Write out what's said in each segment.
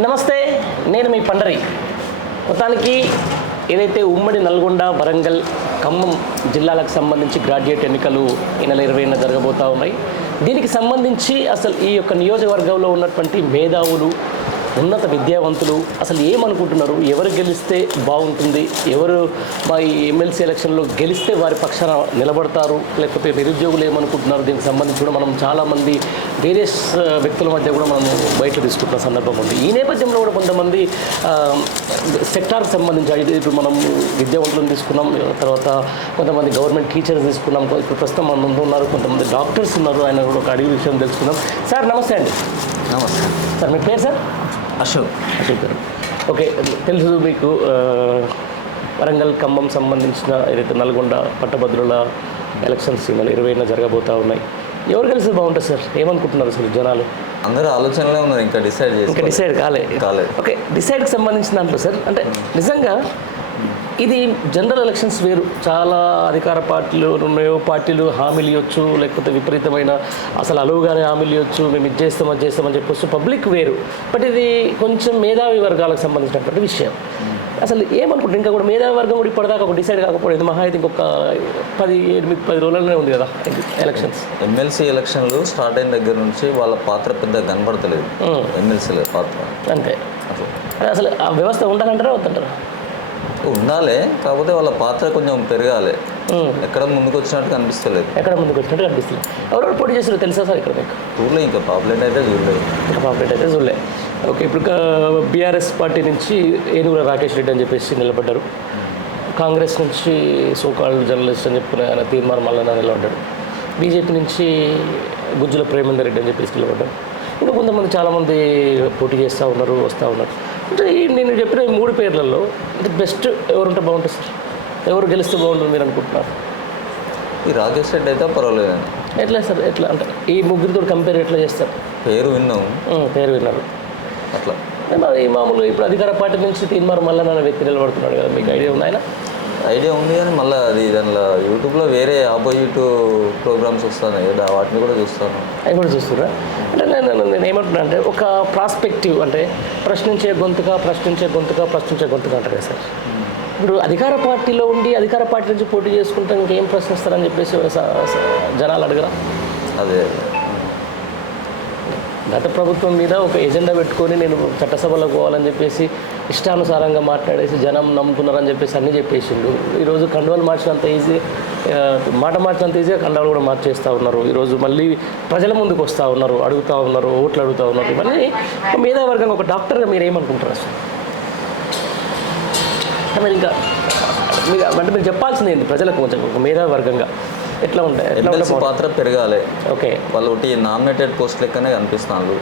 నమస్తే, నేను మీ పండరి. మొత్తానికి ఏదైతే ఉమ్మడి నల్గొండ, వరంగల్, ఖమ్మం జిల్లాలకు సంబంధించి గ్రాడ్యుయేట్ ఎన్నికలు ఈ నెల 20న జరగబోతూ ఉన్నాయి. దీనికి సంబంధించి అసలు ఈ యొక్క నియోజకవర్గంలో ఉన్నటువంటి మేధావులు, ఉన్నత విద్యావంతులు అసలు ఏమనుకుంటున్నారు, ఎవరు గెలిస్తే బాగుంటుంది, ఎవరు మా ఈ ఎమ్మెల్సీ ఎలక్షన్లో గెలిస్తే వారి పక్షాన నిలబడతారు, లేకపోతే నిరుద్యోగులు ఏమనుకుంటున్నారు, దీనికి సంబంధించి కూడా మనం చాలామంది వేరియస్ వ్యక్తుల మధ్య కూడా మనం బయట తీసుకుంటున్న సందర్భం ఉంది. ఈ నేపథ్యంలో కూడా కొంతమంది సెక్టార్కి సంబంధించి ఇప్పుడు మనం విద్యావంతులను తీసుకున్నాం, తర్వాత కొంతమంది గవర్నమెంట్ టీచర్స్ తీసుకున్నాం, ఇప్పుడు ప్రస్తుతం మన ముందు ఉన్నారు కొంతమంది డాక్టర్స్ ఉన్నారు. ఆయన కూడా ఒక అడిగి విషయం తెలుసుకుందాం. సార్ నమస్తే అండి. నమస్తే సార్, మీ పేరు సార్? అశోక్ గారు. ఓకే, తెలుసు మీకు వరంగల్, ఖమ్మం సంబంధించిన ఏదైతే నల్గొండ పట్టభద్రుల ఎలక్షన్స్ ఈ నెల 20న జరగబోతూ ఉన్నాయి. ఎవరు కలిసి బాగుంటుంది సార్? ఏమనుకుంటున్నారు అసలు జనాలు? అందరూ ఆలోచనలో ఉన్నారు, ఇంకా డిసైడ్ కాలే. ఓకే, డిసైడ్కి సంబంధించిన దాంట్లో సార్, అంటే నిజంగా ఇది జనరల్ ఎలక్షన్స్ వేరు. చాలా అధికార పార్టీలు ఉన్నాయో, పార్టీలు హామీలు ఇవ్వచ్చు, లేకపోతే విపరీతమైన అసలు అలువుగానే హామీలు ఇవ్వచ్చు, మేము ఇది చేస్తామని చెప్పొచ్చు. పబ్లిక్ వేరు. బట్ ఇది కొంచెం మేధావి వర్గాలకు సంబంధించినటువంటి విషయం. అసలు ఏమనుకుంటారు? ఇంకా కూడా మేధావి వర్గం కూడా ఇప్పటిదాకా ఒక డిసైడ్ కాకపోలేదు. మహా అయితే ఇంకొక 10 రోజుల్లోనే ఉంది కదా ఎలక్షన్స్. ఎమ్మెల్సీ ఎలక్షన్లు స్టార్ట్ అయిన దగ్గర నుంచి వాళ్ళ పాత్ర పెద్ద కనపడతలేదు. ఎమ్మెల్సీల పాత్ర అంతే. అసలు ఆ వ్యవస్థ ఉండాలంటారా వద్దంటారా? ఉండాలి, కాకపోతే వాళ్ళ పాత్ర కొంచెం పెరగాలి. ఎక్కడ ముందుకు వచ్చినట్టు కనిపిస్తలేదు. ఎవరెవరు పోటీ చేస్తారు తెలుసా సార్? ఇక్కడ మీకు ఊర్లో ఇంకా పాపులేట్ అయితే చూడలేదు. ఓకే, ఇప్పుడు బీఆర్ఎస్ పార్టీ నుంచి ఏనుగుల రాకేష్ రెడ్డి అని చెప్పేసి నిలబడ్డారు. కాంగ్రెస్ నుంచి సోకాల్డ్ జర్నలిస్ట్ అని చెప్పుకునే ఆయన తీర్మానం మల్లన్న నిలబడ్డాడు. బీజేపీ నుంచి గుజ్జుల ప్రేమేందర్ రెడ్డి అని చెప్పేసి నిలబడ్డారు. ఇంకా కొంతమంది చాలామంది పోటీ చేస్తూ ఉన్నారు, వస్తూ ఉన్నారు. అంటే నేను చెప్పిన ఈ 3 పేర్లలో అంటే బెస్ట్ ఎవరుంటే బాగుంటుంది సార్? ఎవరు గెలిస్తే బాగుంటుంది మీరు అనుకుంటున్నారు? ఈ రాకేష్ రెడ్డి అయితే పర్వాలేదండి. ఎట్లా సార్? ఎట్లా అంటే ఈ ముగ్గురితో కంపేర్ ఎట్లా చేస్తారు? పేరు విన్నారు అట్లా. మరి మామూలుగా ఇప్పుడు అధికార పార్టీ నుంచి తీర్మానం మల్లన్న వ్యక్తి నిలబడుతున్నాడు కదా, మీకు ఐడియా ఉంది? ఆయన ఐడియా ఉంది, కానీ మళ్ళీ అది దానిలో యూట్యూబ్లో వేరే ఆపోజిట్ ప్రోగ్రామ్స్ వస్తున్నాయి కదా, వాటిని కూడా చూస్తాను. అవి కూడా చూస్తున్నా. అంటే నేను ఏమంటున్నా అంటే ఒక ప్రాస్పెక్టివ్, అంటే ప్రశ్నించే గొంతుగా అంటారు కదా సార్. ఇప్పుడు అధికార పార్టీలో ఉండి అధికార పార్టీ నుంచి పోటీ చేసుకుంటే ఇంకేం ప్రశ్నిస్తారని చెప్పేసి జనాలు అడగరా? అదే గత ప్రభుత్వం మీద ఒక ఎజెండా పెట్టుకొని నేను చట్టసభలోకి పోవాలని చెప్పేసి ఇష్టానుసారంగా మాట్లాడేసి జనం నమ్ముతున్నారని చెప్పేసి అన్నీ చెప్పేసిండు. ఈరోజు కండువాలు మార్చినంత మాట మార్చినంత ఈజీగా కండువాలు కూడా మార్చేస్తూ ఉన్నారు. ఈరోజు మళ్ళీ ప్రజల ముందుకు వస్తూ ఉన్నారు, అడుగుతూ ఉన్నారు, ఓట్లు అడుగుతూ ఉన్నారు. ఇవన్నీ మేధావర్గంగా ఒక డాక్టర్గా మీరు ఏమనుకుంటారు అసలు? మీరు ఇంకా మీరు చెప్పాల్సింది ఏంటి ప్రజలకు? కొంచెం ఒక మేధావర్గంగా ఎట్లా ఉంటాయి? ఎమ్మెల్సీ పాత్ర పెరగాలి. ఓకే, వాళ్ళు ఒకటి నామినేటెడ్ పోస్ట్ లెక్కనే కనిపిస్తున్నారు.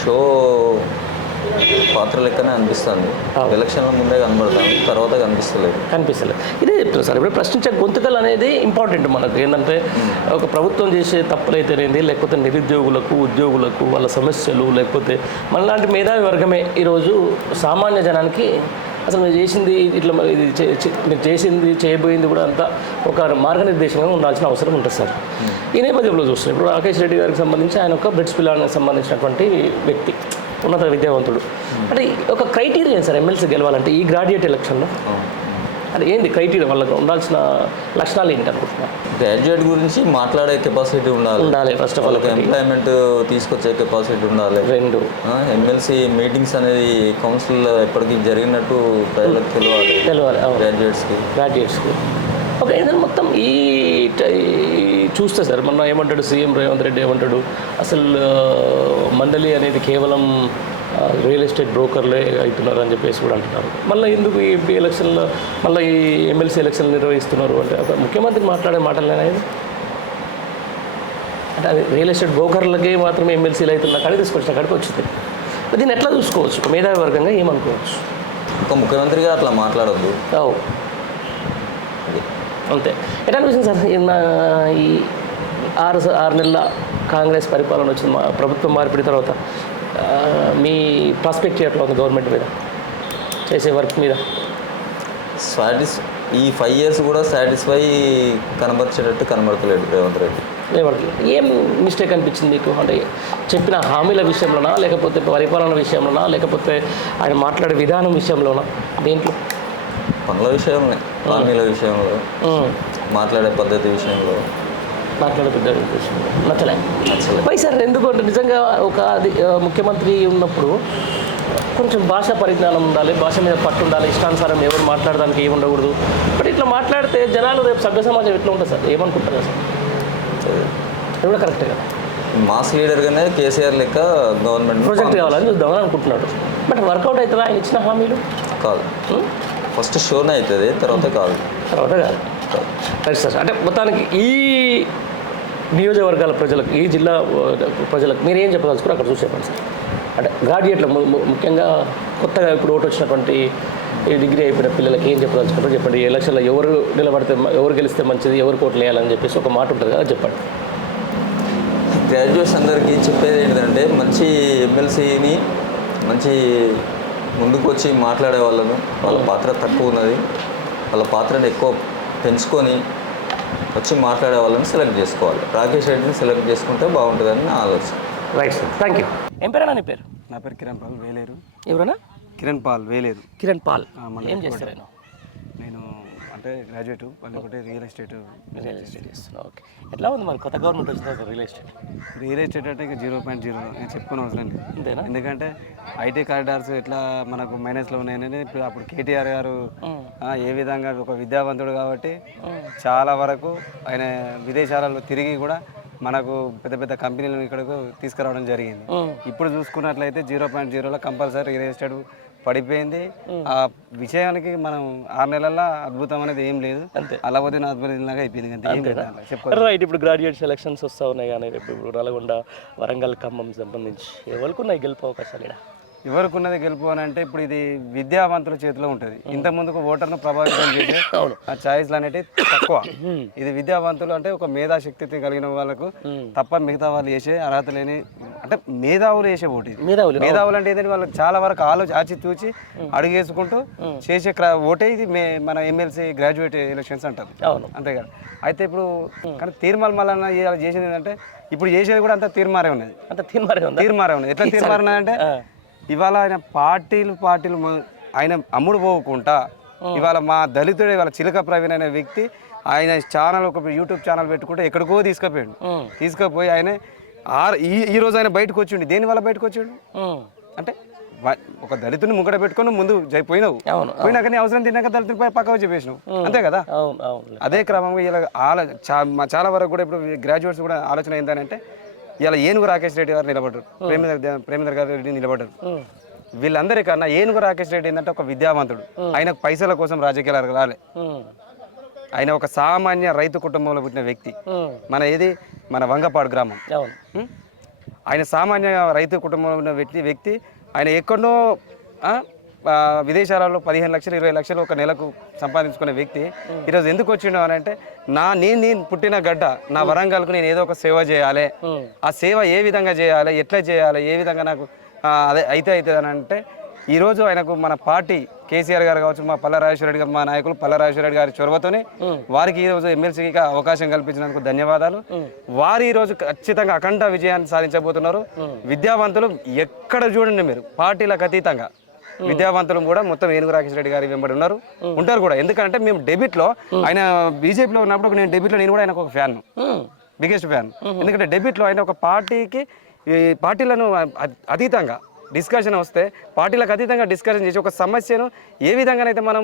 షో పాత్ర లెక్కనే అనిపిస్తుంది. ఎలక్షన్ల ముందే కనబడతాను, తర్వాత కనిపిస్తలేదు. ఇదే చెప్తాను సార్. ఇప్పుడు ప్రశ్నించే గొంతుకలు అనేది ఇంపార్టెంట్ మనకు. ఏంటంటే ఒక ప్రభుత్వం చేసే తప్పులైతేనేది, లేకపోతే నిరుద్యోగులకు, ఉద్యోగులకు వాళ్ళ సమస్యలు, లేకపోతే మనలాంటి మేధావి వర్గమే ఈరోజు సామాన్య జనానికి అసలు మీరు చేసింది ఇట్లా, ఇది మీరు చేసింది చేయబోయింది కూడా అంతా ఒక మార్గనిర్దేశంగా ఉండాల్సిన అవసరం ఉంటుంది సార్. ఈ నేపథ్యంలో చూస్తున్నాం ఇప్పుడు రాకేష్ రెడ్డి గారికి సంబంధించి ఆయన ఒక బ్రిడ్జ్ పిల్లానికి సంబంధించినటువంటి వ్యక్తి, ఉన్నత విద్యావంతుడు. అంటే ఒక క్రైటీరియా సార్ ఎమ్మెల్సీ గెలవాలంటే ఈ గ్రాడ్యుయేట్ ఎలక్షన్లో అది ఏంది క్రైటీరియా? వాళ్ళకి ఉండాల్సిన లక్షణాలు ఏంటి అనుకుంటున్నారు? గ్రాడ్యుయేట్ గురించి మాట్లాడే కెపాసిటీ ఉండాలి. ఫస్ట్ ఆఫ్ ఆల్ ఎంప్లాయ్మెంట్ తీసుకొచ్చే కెపాసిటీ ఉండాలి. 2 ఎమ్మెల్సీ మీటింగ్స్ అనేది కౌన్సిల్లో ఎప్పటికీ జరిగినట్టు ప్రజలకు తెలియాలి. గ్రాడ్యుయేట్స్కి ఓకే. ఏదైనా మొత్తం ఈ చూస్తే సార్ మొన్న ఏమంటాడు సీఎం రేవంత్ రెడ్డి, ఏమంటాడు అసలు మండలి అనేది కేవలం రియల్ ఎస్టేట్ బ్రోకర్లే అవుతున్నారు అని చెప్పేసి కూడా అంటున్నారు. మళ్ళీ ఎందుకు ఈ ఎలక్షన్లో మళ్ళీ ఈ ఎమ్మెల్సీ ఎలక్షన్లు నిర్వహిస్తున్నారు అంటే ఒక ముఖ్యమంత్రి మాట్లాడే మాటలేనా ఇది? అంటే అది రియల్ ఎస్టేట్ బ్రోకర్లకే మాత్రమే ఎమ్మెల్సీలు అవుతున్నా కాడికి తీసుకొచ్చిన కాడికి వచ్చింది. దీన్ని ఎట్లా చూసుకోవచ్చు? మేధావి వర్గంగా ఏమనుకోవచ్చు? ఒక ముఖ్యమంత్రిగా అట్లా మాట్లాడద్దు. అంతే. ఎట్లా అనిపిస్తుంది సార్ ఈ 6 నెలల కాంగ్రెస్ పరిపాలన వచ్చింది, మా ప్రభుత్వం మార్పిడి తర్వాత మీ ప్రాస్పెక్టివ్ ఎట్లా ఉంది గవర్నమెంట్ మీద, చేసే వర్క్ మీద? ఈ 5 years కూడా సాటిస్ఫై కనబర్చేటట్టు కనబడతలేడు రేవంత్ రెడ్డి. లేవడలేదు. ఏం మిస్టేక్ అనిపించింది మీకు? అంటే చెప్పిన హామీల విషయంలోనా, లేకపోతే పరిపాలన విషయంలోనా, లేకపోతే ఆయన మాట్లాడే విధానం విషయంలోనా, దేంట్లో? పనుల విషయంలో, హామీల విషయంలో, మాట్లాడే పద్ధతి విషయంలో, మాట్లాడే విషయంలో నచ్చలే. పై సార్ ఎందుకంటే నిజంగా ఒక ముఖ్యమంత్రి ఉన్నప్పుడు కొంచెం భాషా పరిజ్ఞానం ఉండాలి, భాష మీద పట్టు ఉండాలి, ఇష్టానుసారం ఎవరు మాట్లాడడానికి ఏమి ఉండకూడదు. బట్ ఇట్లా మాట్లాడితే జనాలు రేపు సభ్య సమాజం ఎట్లా ఉంటుంది సార్? ఏమనుకుంటారు సార్? అది కూడా కరెక్టే కదా. మాస్ లీడర్గానే కేసీఆర్ లెక్క గవర్నమెంట్ ప్రాజెక్ట్ కావాలని చూద్దామని అనుకుంటున్నాడు. బట్ వర్కౌట్ అవుతుందా ఆయన ఇచ్చిన హామీలు? కాదు, ఫస్ట్ షోనే అవుతుంది, తర్వాత కాదు. Right sir. అంటే మొత్తానికి ఈ నియోజకవర్గాల ప్రజలకు, ఈ జిల్లా ప్రజలకు మీరు ఏం చెప్పదలుచుకున్నారు అక్కడ చూసి చెప్పండి సార్. అంటే గ్రాడ్యుయేట్లు ముఖ్యంగా కొత్తగా ఇప్పుడు ఓటు వచ్చినటువంటి డిగ్రీ అయిపోయిన పిల్లలకి ఏం చెప్పదలుచుకుంటారో చెప్పండి. ఎలక్షన్లో ఎవరు నిలబడితే, ఎవరు గెలిస్తే మంచిది, ఎవరు ఓట్లు వేయాలని చెప్పేసి ఒక మాట ఉంటుంది కదా, చెప్పండి. గ్రాడ్యుయేట్స్ అందరికీ చెప్పేది ఏంటంటే, మంచి ఎమ్మెల్సీని మంచి ముందుకు వచ్చి మాట్లాడే వాళ్ళను, వాళ్ళ పాత్ర తక్కువ ఉన్నది, వాళ్ళ పాత్రను ఎక్కువ పెంచుకొని వచ్చి మాట్లాడే వాళ్ళని సెలెక్ట్ చేసుకోవాలి. రాకేష్ రెడ్డిని సెలెక్ట్ చేసుకుంటే బాగుంటుందని నా ఆలోచన. Right sir, thank you. ఏం పేరు నీ పేరు? నా పేరు కిరణ్ పాల్ వేలేరు. ఎవరన్నా? కిరణ్ పాల్ వేలేరు. కిరణ్ పాల్. ఏం చేస్తారు? నేను అంటే గ్రాడ్యుయేట్, వాళ్ళు ఒకటి రియల్ ఎస్టేట్. ఓకే. ఎట్లా ఉంది మరి కొత్త గవర్నమెంట్ వచ్చిన తర్వాత రియల్ ఎస్టేట్? రియల్ ఎస్టేట్ అంటే ఇక 0.0 నేను చెప్పుకునే అవసరం లేదు. అంతేనా? ఎందుకంటే ఐటీ కారిడార్స్ ఎట్లా మనకు మైనస్లో ఉన్నాయని ఇప్పుడు అప్పుడు కేటీఆర్ గారు ఏ విధంగా ఒక విద్యావంతుడు కాబట్టి చాలా వరకు ఆయన విదేశాలలో తిరిగి కూడా మనకు పెద్ద పెద్ద కంపెనీలను ఇక్కడకు తీసుకురావడం జరిగింది. ఇప్పుడు చూసుకున్నట్లయితే 0.0లో కంపల్సరీ రియల్ ఎస్టేట్ పడిపోయింది. ఆ విషయానికి మనం 6 నెలల్లో అద్భుతం అనేది ఏం లేదు, అలా పోతే నా అద్భుతంలాగా అయిపోయింది అంతే. చెప్పండి. రైట్. ఇప్పుడు గ్రాడ్యుయేట్స్ ఎలక్షన్స్ వస్తూ ఉన్నాయి కానీ ఇప్పుడు నల్గొండ, వరంగల్, ఖమ్మం సంబంధించి ఎవరికి ఉన్నాయి గెలుపు అవకాశాలు? ఇక్కడ ఎవరికి ఉన్నది గెలుపు అని అంటే ఇప్పుడు ఇది విద్యావంతుల చేతిలో ఉంటుంది. ఇంతకుముందుకు ఓటర్ను ప్రభావితం చేసే ఆ ఛాయిస్లు అనేవి తక్కువ. ఇది విద్యావంతులు అంటే ఒక మేధాశక్తి కలిగిన వాళ్ళకు తప్ప మిగతా వాళ్ళు చేసే అర్హత లేని, అంటే మేధావులు వేసే ఓటు. మేధావులు అంటే ఏంటంటే వాళ్ళకి చాలా వరకు ఆచితూచి అడుగేసుకుంటూ చేసే ఓటే ఇది. మన ఎమ్మెల్సీ గ్రాడ్యుయేట్ ఎలక్షన్స్ అంటారు, అంతేకాదు. అయితే ఇప్పుడు కానీ తీర్మానం మళ్ళీ చేసింది ఏంటంటే, ఇప్పుడు చేసేది కూడా అంత తీర్మారే ఉన్నది. తీర్మారే ఉన్నది. ఎట్లా తీర్మానం అంటే, ఇవాళ ఆయన పార్టీలు ఆయన అమ్ముడు పోకుండా ఇవాళ మా దళితుడు, ఇవాళ చిలక ప్రవీణ్ అనే వ్యక్తి ఆయన ఛానల్, ఒక యూట్యూబ్ ఛానల్ పెట్టుకుంటే ఎక్కడికో తీసుకుపోయి ఆయన ఈ రోజు ఆయన బయటకు వచ్చిండు. దేనివల్ల బయటకు వచ్చిండు అంటే, ఒక దళితుని ముంగడ పెట్టుకొని ముందు పోయినావు, పోయినాక నీ అవసరం తిన్నాక దళితునిపై పక్కకు చెప్పేసినావు, అంతే కదా. అదే క్రమంగా ఇలా చాలా వరకు కూడా ఇప్పుడు గ్రాడ్యుయేట్స్ కూడా ఆలోచన ఏంటంటే, ఇలా ఏనుగు రాకేష్ రెడ్డి గారు నిలబడ్డారు, ప్రేమేందర్ గారు రెడ్డి నిలబడ్డారు. వీళ్ళందరికన్నా ఏనుగు రాకేష్ రెడ్డి ఏంటంటే ఒక విద్యావంతుడు. ఆయన పైసల కోసం రాజకీయాలు రాలే. ఆయన ఒక సామాన్య రైతు కుటుంబంలో పుట్టిన వ్యక్తి. మన వంగపాడు గ్రామం. ఆయన సామాన్య రైతు కుటుంబంలో ఉన్న వ్యక్తి. ఆయన ఎక్కడో విదేశాలలో 15 లక్షలు 20 లక్షలు ఒక నెలకు సంపాదించుకునే వ్యక్తి ఈరోజు ఎందుకు వచ్చిండు అని అంటే, నేను పుట్టిన గడ్డ, నా వరంగల్కు నేను ఏదో ఒక సేవ చేయాలి. ఆ సేవ ఏ విధంగా చేయాలి, ఎట్లా చేయాలి, ఏ విధంగా నాకు అదే అవుతుంది అని అంటే, ఈరోజు ఆయనకు మన పార్టీ కేసీఆర్ గారు కావచ్చు, మా పల్లా రాజేశ్వర రెడ్డి గారు, మా నాయకులు పల్లా రాజేశ్వర రెడ్డి గారి చొరవతోనే వారికి ఈరోజు ఎమ్మెల్సీగా అవకాశం కల్పించినందుకు ధన్యవాదాలు. వారు ఈరోజు ఖచ్చితంగా అఖండ విజయాన్ని సాధించబోతున్నారు. విద్యావంతులు ఎక్కడ చూడండి మీరు, పార్టీలకు అతీతంగా విద్యావంతులు కూడా మొత్తం ఏనుగు రాకేష్ రెడ్డి గారి వెంబడి ఉంటారు కూడా. ఎందుకంటే మేము డెబిట్లో, ఆయన బీజేపీలో ఉన్నప్పుడు నేను డెబిట్లో నేను కూడా ఆయనకు ఒక ఫ్యాన్, బిగ్గెస్ట్ ఫ్యాన్. ఎందుకంటే డెబిట్లో ఆయన ఒక పార్టీలను అతీతంగా డిస్కషన్ వస్తే, పార్టీలకు అతీతంగా డిస్కషన్ చేసి ఒక సమస్యను ఏ విధంగానైతే మనం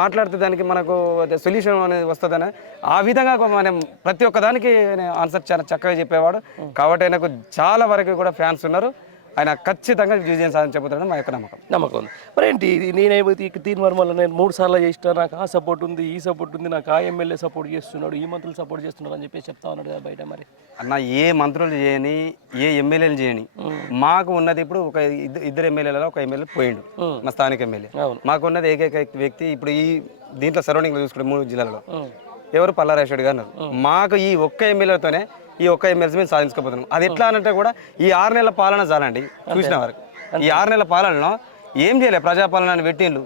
మాట్లాడితే దానికి మనకు సొల్యూషన్ అనేది వస్తుందని ఆ విధంగా మనం ప్రతి ఒక్క దానికి ఆన్సర్ చాలా చక్కగా చెప్పేవాడు. కాబట్టి ఆయనకు చాలా వరకు కూడా ఫ్యాన్స్ ఉన్నారు. ఆయన ఖచ్చితంగా విజయం సాధించబోతాడని మా యొక్క నమ్మకం ఉంది. మరి ఏంటి నేనైతే తీర్మానం వల్ల నేను 3 సార్లు చేసిన, నాకు ఆ సపోర్ట్ ఉంది, ఈ సపోర్ట్ ఉంది, నాకు ఆ ఎమ్మెల్యే సపోర్ట్ చేస్తున్నాడు, ఈ మంత్రులు సపోర్ట్ చేస్తున్నారు అని చెప్పి చెప్తా ఉన్నాడు కదా బయట. మరి అన్న, ఏ మంత్రులు చేయని, ఏ ఎమ్మెల్యేలు చేయని, మాకు ఉన్నది ఇప్పుడు ఒక ఇద్దరు ఎమ్మెల్యేలలో ఒక ఎమ్మెల్యే పోయిండు, మా స్థానిక ఎమ్మెల్యే. మాకు ఉన్నది ఏకైక వ్యక్తి ఇప్పుడు ఈ దీంట్లో సరౌండింగ్ చూసుకుంటే 3 జిల్లాలలో ఎవరు పల్లా రాజేశ్వర రెడ్డి గారు. మాకు ఈ ఒక్క ఎమ్మెల్యేతోనే ఈ ఒక్క ఎమ్మెల్సీ మేము సాధించుకోపోతున్నాం. అది ఎట్లా అంటే కూడా ఈ 6 నెలల పాలన చాలండి చూసిన వరకు. ఈ 6 నెలల పాలనలో ఏం చేయలే, ప్రజాపాలన పెట్టిండ్లు.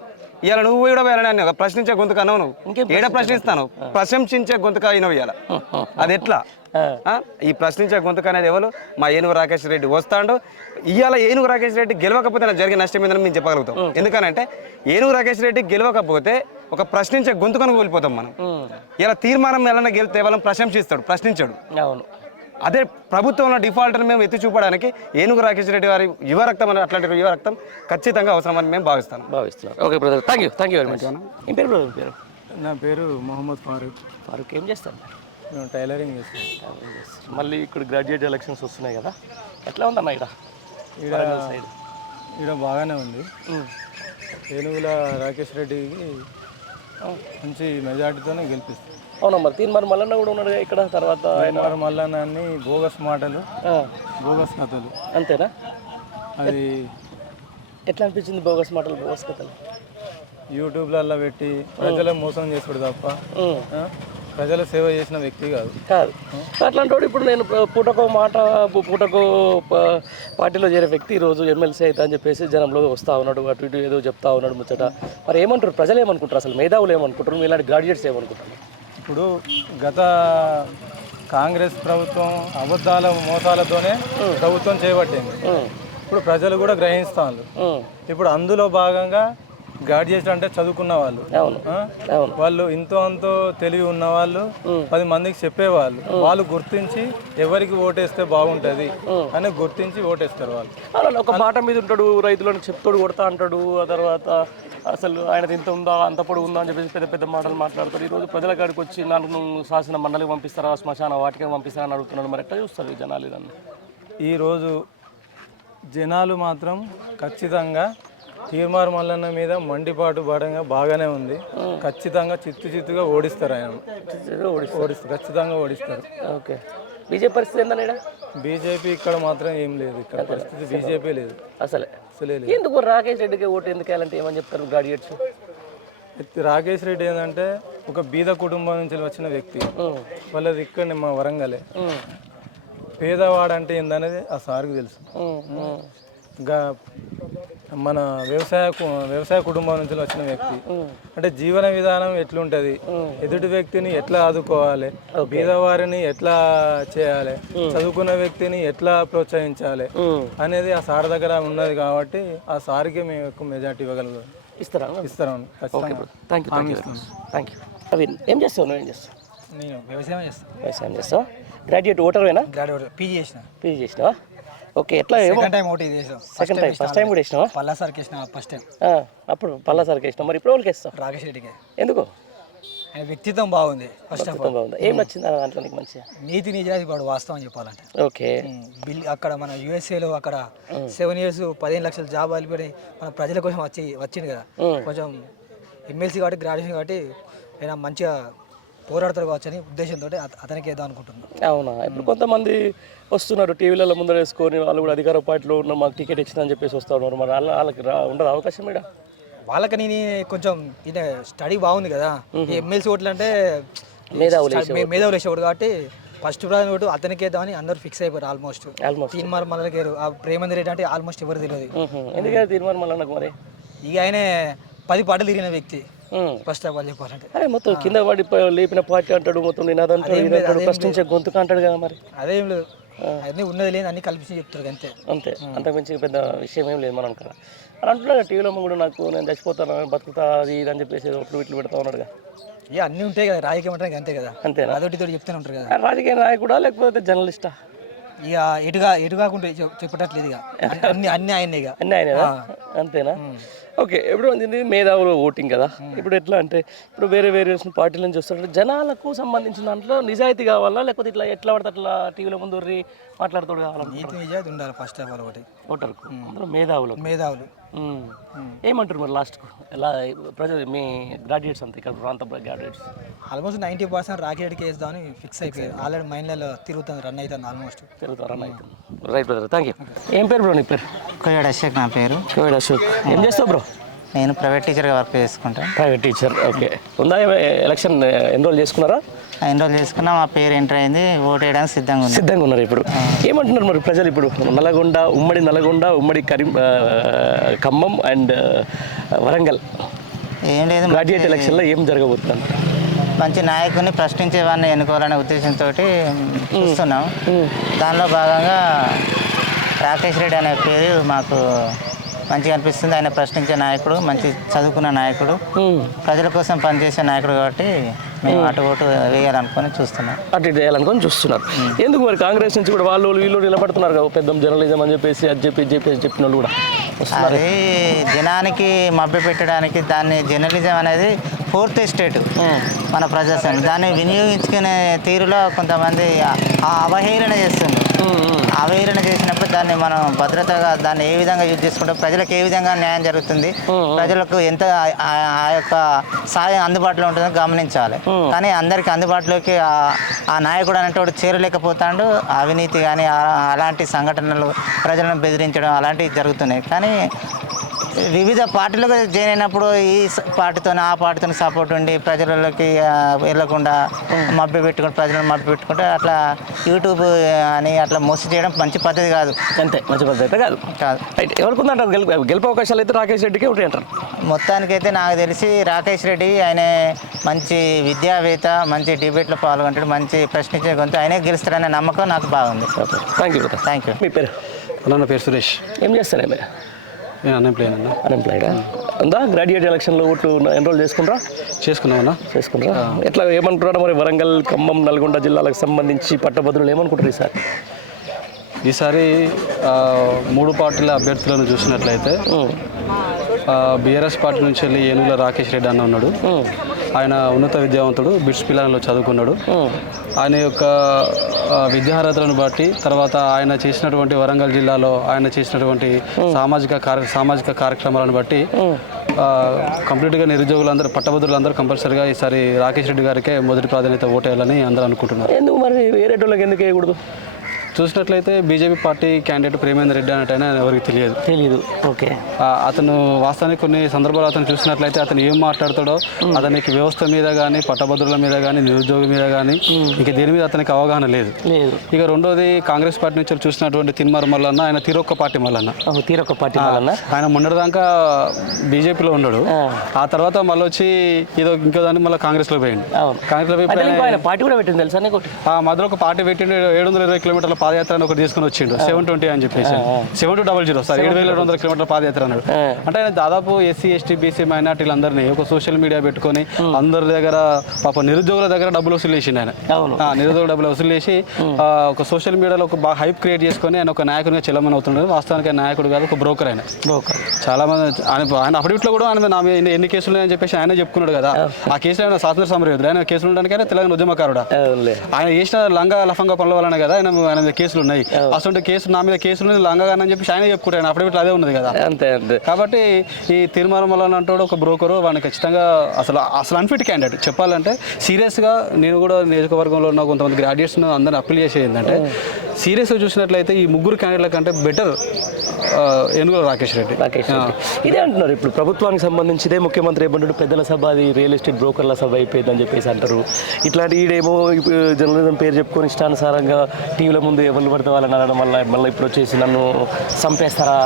ఇవాళ నువ్వు కూడా వేయాలని ప్రశ్నించే గొంతుకు అన్నావు, నువ్వు ఏడ ప్రశ్నిస్తాను, ప్రశంసించే గొంతుక అయినవు ఇవాళ. అది ఎట్లా ఈ ప్రశ్నించే గొంతుక అనేది ఎవరు మా ఏనుగు రాకేష్ రెడ్డి వస్తాడు. ఇవాళ ఏనుగు రాకేష్ రెడ్డి గెలవకపోతే నాకు జరిగే నష్టం ఏందని మేము చెప్పగలుగుతాం. ఎందుకనంటే ఏనుగు రాకేష్ రెడ్డి గెలవకపోతే ఒక ప్రశ్నించే గొంతుకను కోల్పోతాం మనం. ఇలా తీర్మానం ఎలా గెలితే వాళ్ళని ప్రశంసిస్తాడు, ప్రశ్నించాడు. అవును. అదే ప్రభుత్వంలో డిఫాల్ట్ని మేము ఎత్తి చూపడానికి ఏనుగు రాకేష్ రెడ్డి వారి యువ రక్తం అని అట్లాంటి యువ రక్తం ఖచ్చితంగా అవసరమని మేము భావిస్తున్నారు. Okay brother, thank you very much. ఏం పేరు బ్రదర్ పేరు? నా పేరు మొహమ్మద్ ఫారూక్. ఫారూక్ ఏం చేస్తారు? మేము టైలరింగ్ చేస్తాం. మళ్ళీ ఇక్కడ గ్రాడ్యుయేట్ ఎలక్షన్స్ వస్తున్నాయి కదా, ఎట్లా ఉందన్న ఇక్కడ సైడ్? ఇక్కడ బాగానే ఉంది. ఏనుగుల రాకేష్ రెడ్డికి మంచి మెజార్టీతోనే గెలిపిస్తాం. అవునా, మరి తీర్మానం మల్లన్న కూడా ఉన్నాడు ఇక్కడ. తర్వాత ఆయన మల్లన్న అన్ని బోగస్ మాటలు, బోగస్ కథలు. అంతేనా? అది ఎట్లా అనిపించింది బోగస్ మాటలు, బోగస్ కథలు? యూట్యూబ్లలో పెట్టి ప్రజలను మోసం చేసాడు తప్ప ప్రజల సేవ చేసిన వ్యక్తి కాదు. అట్లాంటి వాడు ఇప్పుడు నేను పూటకో మాట పూటకో పార్టీలో చేరే వ్యక్తి ఈరోజు ఎమ్మెల్సీ అవుతా అని చెప్పేసి జనంలో వస్తూ ఉన్నాడు, అటు ఇటు ఏదో చెప్తా ఉన్నాడు ముచ్చట. మరి ఏమంటారు ప్రజలు, ఏమనుకుంటారు అసలు? మేధావులు ఏమనుకుంటారు? ఇలాంటి గ్రాడ్యుయేట్స్ ఏమనుకుంటారు? ఇప్పుడు గత కాంగ్రెస్ ప్రభుత్వం అబద్ధాల మోసాలతోనే ప్రభుత్వం చేపట్టింది. ఇప్పుడు ప్రజలు కూడా గ్రహిస్తారు. ఇప్పుడు అందులో భాగంగా గ్రాడ్యుయేట్ అంటే చదువుకున్న వాళ్ళు, వాళ్ళు ఇంతో అంతో తెలివి ఉన్న వాళ్ళు, 10 మందికి చెప్పేవాళ్ళు, వాళ్ళు గుర్తించి ఎవరికి ఓటేస్తే బాగుంటుంది అని గుర్తించి ఓటేస్తారు వాళ్ళు. అలా ఒక మాట మీద ఉంటాడు, రైతులను చెప్తాడు, కొడతా అంటాడు. ఆ తర్వాత అసలు ఆయన ఇంత ఉందా, అంత పొడి ఉందా అని చెప్పేసి పెద్ద పెద్ద మాటలు మాట్లాడతారు. ఈరోజు ప్రజల కాడికి వచ్చి నన్ను శాసన మండలికి పంపిస్తారా, శ్మశాన వాటికి పంపిస్తారా అని అడుగుతున్నాడు. మరి ఎట్లా చూస్తారు ఈ జనాలు ఇదన్నీ? ఈరోజు జనాలు మాత్రం ఖచ్చితంగా తీర్మార్ మల్లన్న మీద మండిపాటు పడంగా బాగానే ఉంది. ఖచ్చితంగా చిత్తుగా ఓడిస్తారు ఆయన, ఓడిస్తారు, ఖచ్చితంగా ఓడిస్తారు. ఓకే. బీజేపీ పరిస్థితి ఏంటన్నా? బీజేపీ ఇక్కడ మాత్రం ఏం లేదు, ఇక్కడ పరిస్థితి బీజేపీ లేదు అసలే. ఎందుకు రాకేష్ రెడ్డికి ఓటు ఎందుకు వేయాలంటే ఏమని చెప్తారు గ్రాడ్యుయేట్స్? రాకేష్ రెడ్డి ఏంటంటే ఒక బీద కుటుంబం నుంచి వచ్చిన వ్యక్తి, వాళ్ళది ఇక్కడ మా వరంగలే. పేదవాడంటే ఏందనేది ఆ సార్కి తెలుసు. ఇంకా మన వ్యవసాయ కుటుంబం నుంచి వచ్చిన వ్యక్తి అంటే జీవన విధానం ఎట్లుంటది, ఎదుటి వ్యక్తిని ఎట్లా ఆదుకోవాలి, బీదవారిని ఎట్లా చేయాలి, చదువుకున్న వ్యక్తిని ఎట్లా ప్రోత్సహించాలి అనేది ఆ సార్ దగ్గర ఉన్నది. కాబట్టి ఆ సార్కి మేము ఎక్కువ మెజార్టీ ఇవ్వగలుగుతాం. ఇస్తాం. ఏం చేస్తావు? నువ్వు ఏం చేస్తావు? నేను వ్యవసాయం చేస్తావా? గ్రాడ్యుయేట్ ఓటర్వేనా? గ్రాడ్యుయేట్ పీజీ చేసినావా? ఓకే. ఎట్లా? సెకండ్ టైం ఓటు చేసాం. సెకండ్ టైం, ఫస్ట్ టైం కూడా వేసినావా? పల్లాసార్కి వేసినా ఫస్ట్ టైం. అప్పుడు పల్లాసార్కి వేసినావు. మరి ఇప్పుడు వాళ్ళకి వేస్తావు? రాకేష్ రెడ్డికి. ఎందుకు? ఆయన వ్యక్తిత్వం బాగుంది. ఫస్ట్ ఆఫ్ ఆల్ బాగుంది. ఏం నచ్చింది దాంట్లో నీకు మంచిగా? నీతి నిజాయితీ వాడు వాస్తవం చెప్పాలంటే. ఓకే. అక్కడ మన యూఎస్ఏలో అక్కడ 7 years 15 లక్షల జాబ్ వెళ్ళిపోయి మన ప్రజల కోసం వచ్చింది కదా. కొంచెం ఎమ్మెల్సీ కాబట్టి గ్రాడ్యుయేషన్ కాబట్టి ఆయన మంచిగా పోరాడతారు కావచ్చు అని ఉద్దేశంతో అతనికి ఏదో అనుకుంటున్నాను. అవునా? ఇప్పుడు కొంతమంది వస్తున్నారు టీవీలలో ముందర వేసుకొని, వాళ్ళు కూడా అధికార పార్టీలో ఉన్న మాకు టికెట్ ఇచ్చిందని చెప్పేసి వస్తూ ఉన్నారు. మరి వాళ్ళకి ఉండదు అవకాశం ఇక్కడ? వాళ్ళకి నేను కొంచెం ఇది స్టడీ బాగుంది కదా. ఎమ్మెల్సీ ఓట్లు అంటే మేధావులు వేసేవాడు కాబట్టి ఫస్ట్ ప్రైజ్ ఓటు అతనికి వేద్దామని అందరూ ఫిక్స్ అయిపోయారు. ఆల్మోస్ట్ తీర్మార్ మల్లకి ప్రేమంది రెడ్డి అంటే ఆల్మోస్ట్ ఎవరు తెలియదు. ఎందుకంటే తీర్మార్ మల్లన్నకు మరి ఇక ఆయనే 10 పాటలు తిరిగిన వ్యక్తి. ఫస్ట్ ఆఫ్ ఆల్ చెప్పాలంటే మొత్తం కింద పడి లేపిన పార్టీ అంటాడు, మొత్తం నినాదంటాడు, ప్రశ్నించే గొంతుకు అంటాడు కదా. మరి అదేం లేదు, అన్నీ ఉన్నది లేదు, అన్ని కల్పించి చెప్తారు అంతే. అంత మంచి పెద్ద విషయం ఏం లేదు మనం కదా. అని అంటున్నాడు టీవీలో కూడా, నాకు నేను చచ్చిపోతాను, బతుకుతా, అది ఇది అని చెప్పేసి ఒట్లు ఇట్లు పెడతా ఉన్నాడుగా. ఇక అన్నీ ఉంటాయి కదా, రాజకీయం అంటే అంతే కదా. అంతేనా? అదొకటి తోటి చెప్తూనే ఉంటారు కదా. రాజకీయ నాయకుడా లేకపోతే జర్నలిస్టా? ఇక ఎటు కాకుండా చెప్పటట్లేదు. ఇక అన్ని ఆయనే. ఇక అన్నీ ఆయనేనా? అంతేనా? ఓకే. ఇప్పుడు ఇది మేధావులు ఓటింగ్ కదా. ఇప్పుడు ఎట్లా అంటే ఇప్పుడు వేరే పార్టీల నుంచి వస్తుంటే జనాలకు సంబంధించిన దాంట్లో నిజాయితీ కావాలా, లేకపోతే ఇట్లా ఎట్లా పడితే అట్లా టీవీలో ముందు మాట్లాడుతూ కావాలా? నిజాయితీ ఉండాలి ఫస్ట్ ఆఫ్ ఆల్. ఒకటి ఓటర్కు, అందులో మేధావులు ఏమంటారు మరి లాస్ట్కు? ఎలా ప్రజలు మీ గ్రాడ్యుయేట్స్ అంతా ఇక్కడ ప్రాంత గ్రాడ్యుయేట్స్ ఆల్మోస్ట్ 90% రాకెట్కి వేద్దామని ఫిక్స్ అయిపోయారు. ఆల్రెడీ మైండ్లలో తిరుగుతుంది, రన్ అవుతుంది, ఆల్మోస్ట్ రన్ అవుతుంది. Right brother, thank you. ఏం పేరు బ్రో నీ పేరు? కోవిడ్ అశోక్ నా పేరు. కోవిడ్ అశోక్. ఏం చేస్తావు బ్రో? నేను ప్రైవేట్ టీచర్గా వర్క్ చేసుకుంటాను. Private teacher. ఓకే. ఉందా ఎలక్షన్ ఎన్రోల్ చేసుకున్నారా? ఎన్రోల్ చేసుకున్నా, మా పేరు ఎంటర్ అయింది, ఓటు వేయడానికి సిద్ధంగా ఉన్నారు. ఇప్పుడు ఏమంటున్నారు మరి ప్రజలు? ఇప్పుడు నల్గొండ, ఉమ్మడి ఖమ్మం అండ్ వరంగల్ ఏం లేదు, గ్రాడ్యుయేట్ ఎలక్షన్లో ఏం జరగబోతుంది? మంచి నాయకుడిని ప్రశ్నించేవాడిని ఎన్నుకోవాలనే ఉద్దేశంతో చూస్తున్నాం. దానిలో భాగంగా రాకేష్ రెడ్డి అనే పేరు మాకు మంచిగా అనిపిస్తుంది. ఆయన ప్రశ్నించే నాయకుడు, మంచి చదువుకున్న నాయకుడు, ప్రజల కోసం పనిచేసే నాయకుడు కాబట్టి మేము అటు ఓటు వేయాలనుకొని చూస్తున్నాం. అటు ఇటు వేయాలనుకొని చూస్తున్నారు. ఎందుకు మరి కాంగ్రెస్ నుంచి కూడా వాళ్ళు వీళ్ళు నిలబడుతున్నారు కదా, పెద్ద జర్నలిజం అని చెప్పేసి అది చెప్పేసి చెప్పిన వాళ్ళు కూడా వస్తున్నారు. అది జనానికి మభ్య పెట్టడానికి దాన్ని జర్నలిజం అనేది ఫోర్త్ ఎస్టేట్ మన ప్రజాస్వామ్యం, దాన్ని వినియోగించుకునే తీరులో కొంతమంది అవహేళన చేస్తుంది. అవహేళన చేసినప్పుడు దాన్ని మనం భద్రతగా దాన్ని ఏ విధంగా యూజ్ చేసుకుంటే ప్రజలకు ఏ విధంగా న్యాయం జరుగుతుంది, ప్రజలకు ఎంత ఆ యొక్క సాయం అందుబాటులో ఉంటుందో గమనించాలి. కానీ అందరికీ అందుబాటులోకి ఆ నాయకుడు అనేటోడు చేరలేకపోతాడు. అవినీతి కానీ అలాంటి సంఘటనలు, ప్రజలను బెదిరించడం అలాంటివి జరుగుతున్నాయి. కానీ వివిధ పార్టీలకు జాయిన్ అయినప్పుడు ఈ పార్టీతో ఆ పార్టీతో సపోర్ట్ ఉండి ప్రజలకి వెళ్ళకుండా మభ్య పెట్టుకుంటే ప్రజలను మభ్య పెట్టుకుంటే అట్లా యూట్యూబ్ అని అట్లా మోసం చేయడం మంచి పద్ధతి కాదు. అంతే, మంచి పద్ధతి అయితే కాదు. రైట్, ఎవరికి ఉందంటారు గెలుపు అవకాశాలు? అయితే రాకేష్ రెడ్డికే ఉంటాయి అంటారు. మొత్తానికైతే నాకు తెలిసి రాకేష్ రెడ్డి ఆయన మంచి విద్యావేత్త, మంచి డిబేట్లో పాల్గొంటాడు, మంచి ప్రశ్నించే గొంతు, ఆయనే గెలుస్తాడనే నమ్మకం నాకు బాగుంది. Thank you. Thank you. మీ పేరు? నా పేరు సురేష్. ఏం చేస్తారే మీరు? నేను అన్ఎంప్లాయిడ్. అన్ఎంప్లాయిడా? ఉందా గ్రాడ్యుయేట్ ఎలక్షన్లో ఓట్లు ఎన్రోల్ చేసుకున్నామన్నా? చేసుకున్నారా? ఎట్లా ఏమనుకుంటారా మరి వరంగల్, ఖమ్మం, నల్గొండ జిల్లాలకు సంబంధించి పట్టభద్రులు ఏమనుకుంటారు ఈసారి 3 పార్టీల అభ్యర్థులను చూసినట్లయితే బీఆర్ఎస్ పార్టీ నుంచి వెళ్ళి ఏనుగుల రాకేష్ రెడ్డి అన్న ఉన్నాడు. ఆయన ఉన్నత విద్యావంతుడు, బిట్స్ పిల్లలలో చదువుకున్నాడు. ఆయన యొక్క విద్యార్హతలను బట్టి తర్వాత ఆయన చేసినటువంటి వరంగల్ జిల్లాలో ఆయన చేసినటువంటి సామాజిక కార్యక్రమాలను బట్టి కంప్లీట్గా నిరుద్యోగులందరూ, పట్టభద్రులందరూ కంపల్సరీగా ఈసారి రాకేష్ రెడ్డి గారికే మొదటి ప్రాధాన్యత ఓటేయాలని అందరూ అనుకుంటున్నారు. ఎందుకు మరి వేరే వాళ్ళకి ఎందుకు వేయకూడదు? చూసినట్లయితే BJP party candidate Premender Reddy అన్నట్టయినా ఎవరికి తెలియదు. ఓకే. అతను వాస్తవానికి కొన్ని సందర్భాలు అతను చూసినట్లయితే అతను ఏం మాట్లాడతాడో అతనికి వ్యవస్థ మీద కానీ, పట్టభద్రుల మీద కానీ, నిరుద్యోగం మీద కానీ ఇక దేని మీద అతనికి అవగాహన లేదు. ఇక రెండోది కాంగ్రెస్ పార్టీ నుంచి చూసినటువంటి తిన్మార్ మల్లన్న, ఆయన తీరొక్క పార్టీ మల్లన్న. ఆయన మొన్నటిదాకా బీజేపీలో ఉన్నాడు. ఆ తర్వాత మళ్ళీ వచ్చి ఇంకో దాన్ని మళ్ళీ కాంగ్రెస్లో పోయిండు. కాంగ్రెస్లో పోయి పార్టీ కూడా పెట్టింది తెలుసా? మధ్యలో ఒక పార్టీ పెట్టిండు. 720 కిలోమీటర్ల పాదయాత్ర ఒకటి తీసుకుని వచ్చిండు. 720 అని చెప్పేసి 7200 సార్ 7,200 కిలోమీటర్ల పాదయాత్ర అన్నాడు. అంటే ఆయన దాదాపు ఎస్సీ, ఎస్టీ, బీసీ మైనార్టీలందరినీ ఒక సోషల్ మీడియా పెట్టుకొని అందరి దగ్గర పాప నిరుద్యోగుల దగ్గర డబ్బులు వసూలు చేసిండు. ఆయన నిరుద్యోగుల డబ్బులు వసూలు చేసి ఒక సోషల్ మీడియాలో ఒక బాగా హైప్ క్రియేట్ చేసుకొని ఆయన ఒక నాయకునిగా చెల్లమని అవుతున్నాడు. వాస్తవానికి ఆయన నాయకుడు కాదు, ఒక బ్రోకర్. ఆయన చాలా మంది ఆయన అఫిడవిట్లో కూడా ఆయన ఎన్ని కేసులు ఉన్నాయని చెప్పేసి ఆయన చెప్పుకున్నాడు కదా. ఆ కేసులో ఆయన స్వాతంత్ర సమరయోధుడు. ఆయన కేసులు ఉండడానికి ఆయన తెలంగాణ ఉద్యమకారుడు. ఆయన చేసిన లంగా లఫంగా పనుల వలన కదా ఆయన కేసులు ఉన్నాయి. అసలు కేసు నా మీద కేసులు లంగాగానని చెప్పి ఆయన చెప్పుకుంటాను. అఫిడవిట్ అదే ఉన్నది కదా. అంతే. కాబట్టి ఈ తిరుమల అంటాడు ఒక బ్రోకరు, వాడిని ఖచ్చితంగా అసలు అన్ఫిట్ క్యాండిడేట్ చెప్పాలంటే. సీరియస్గా నేను కూడా నియోజకవర్గంలో ఉన్న కొంతమంది గ్రాడ్యుయేట్స్ అందరిని అప్పీల్ చేసేది ఏంటంటే, సీరియస్గా చూసినట్లయితే ఈ 3 క్యాండిడేట్ల కంటే బెటర్ ఏనుగుల రాకేష్ రెడ్డి. ఇదే అంటున్నారు ఇప్పుడు ప్రభుత్వానికి సంబంధించి. ఇదే ముఖ్యమంత్రి ఏమంటాడు, పెద్దల సభ అది రియల్ ఎస్టేట్ బ్రోకర్ల సభ అయిపోయిందని చెప్పేసి అంటారు. ఇట్లాంటి ఈడేమో జర్నలిజం పేరు చెప్పుకొని ఇష్టానుసారంగా టీవీల ముందు ఎవరు పడితే వాళ్ళని అనడం వల్ల మళ్ళీ ఇప్పుడు వచ్చేసి నన్ను చంపేస్తారా,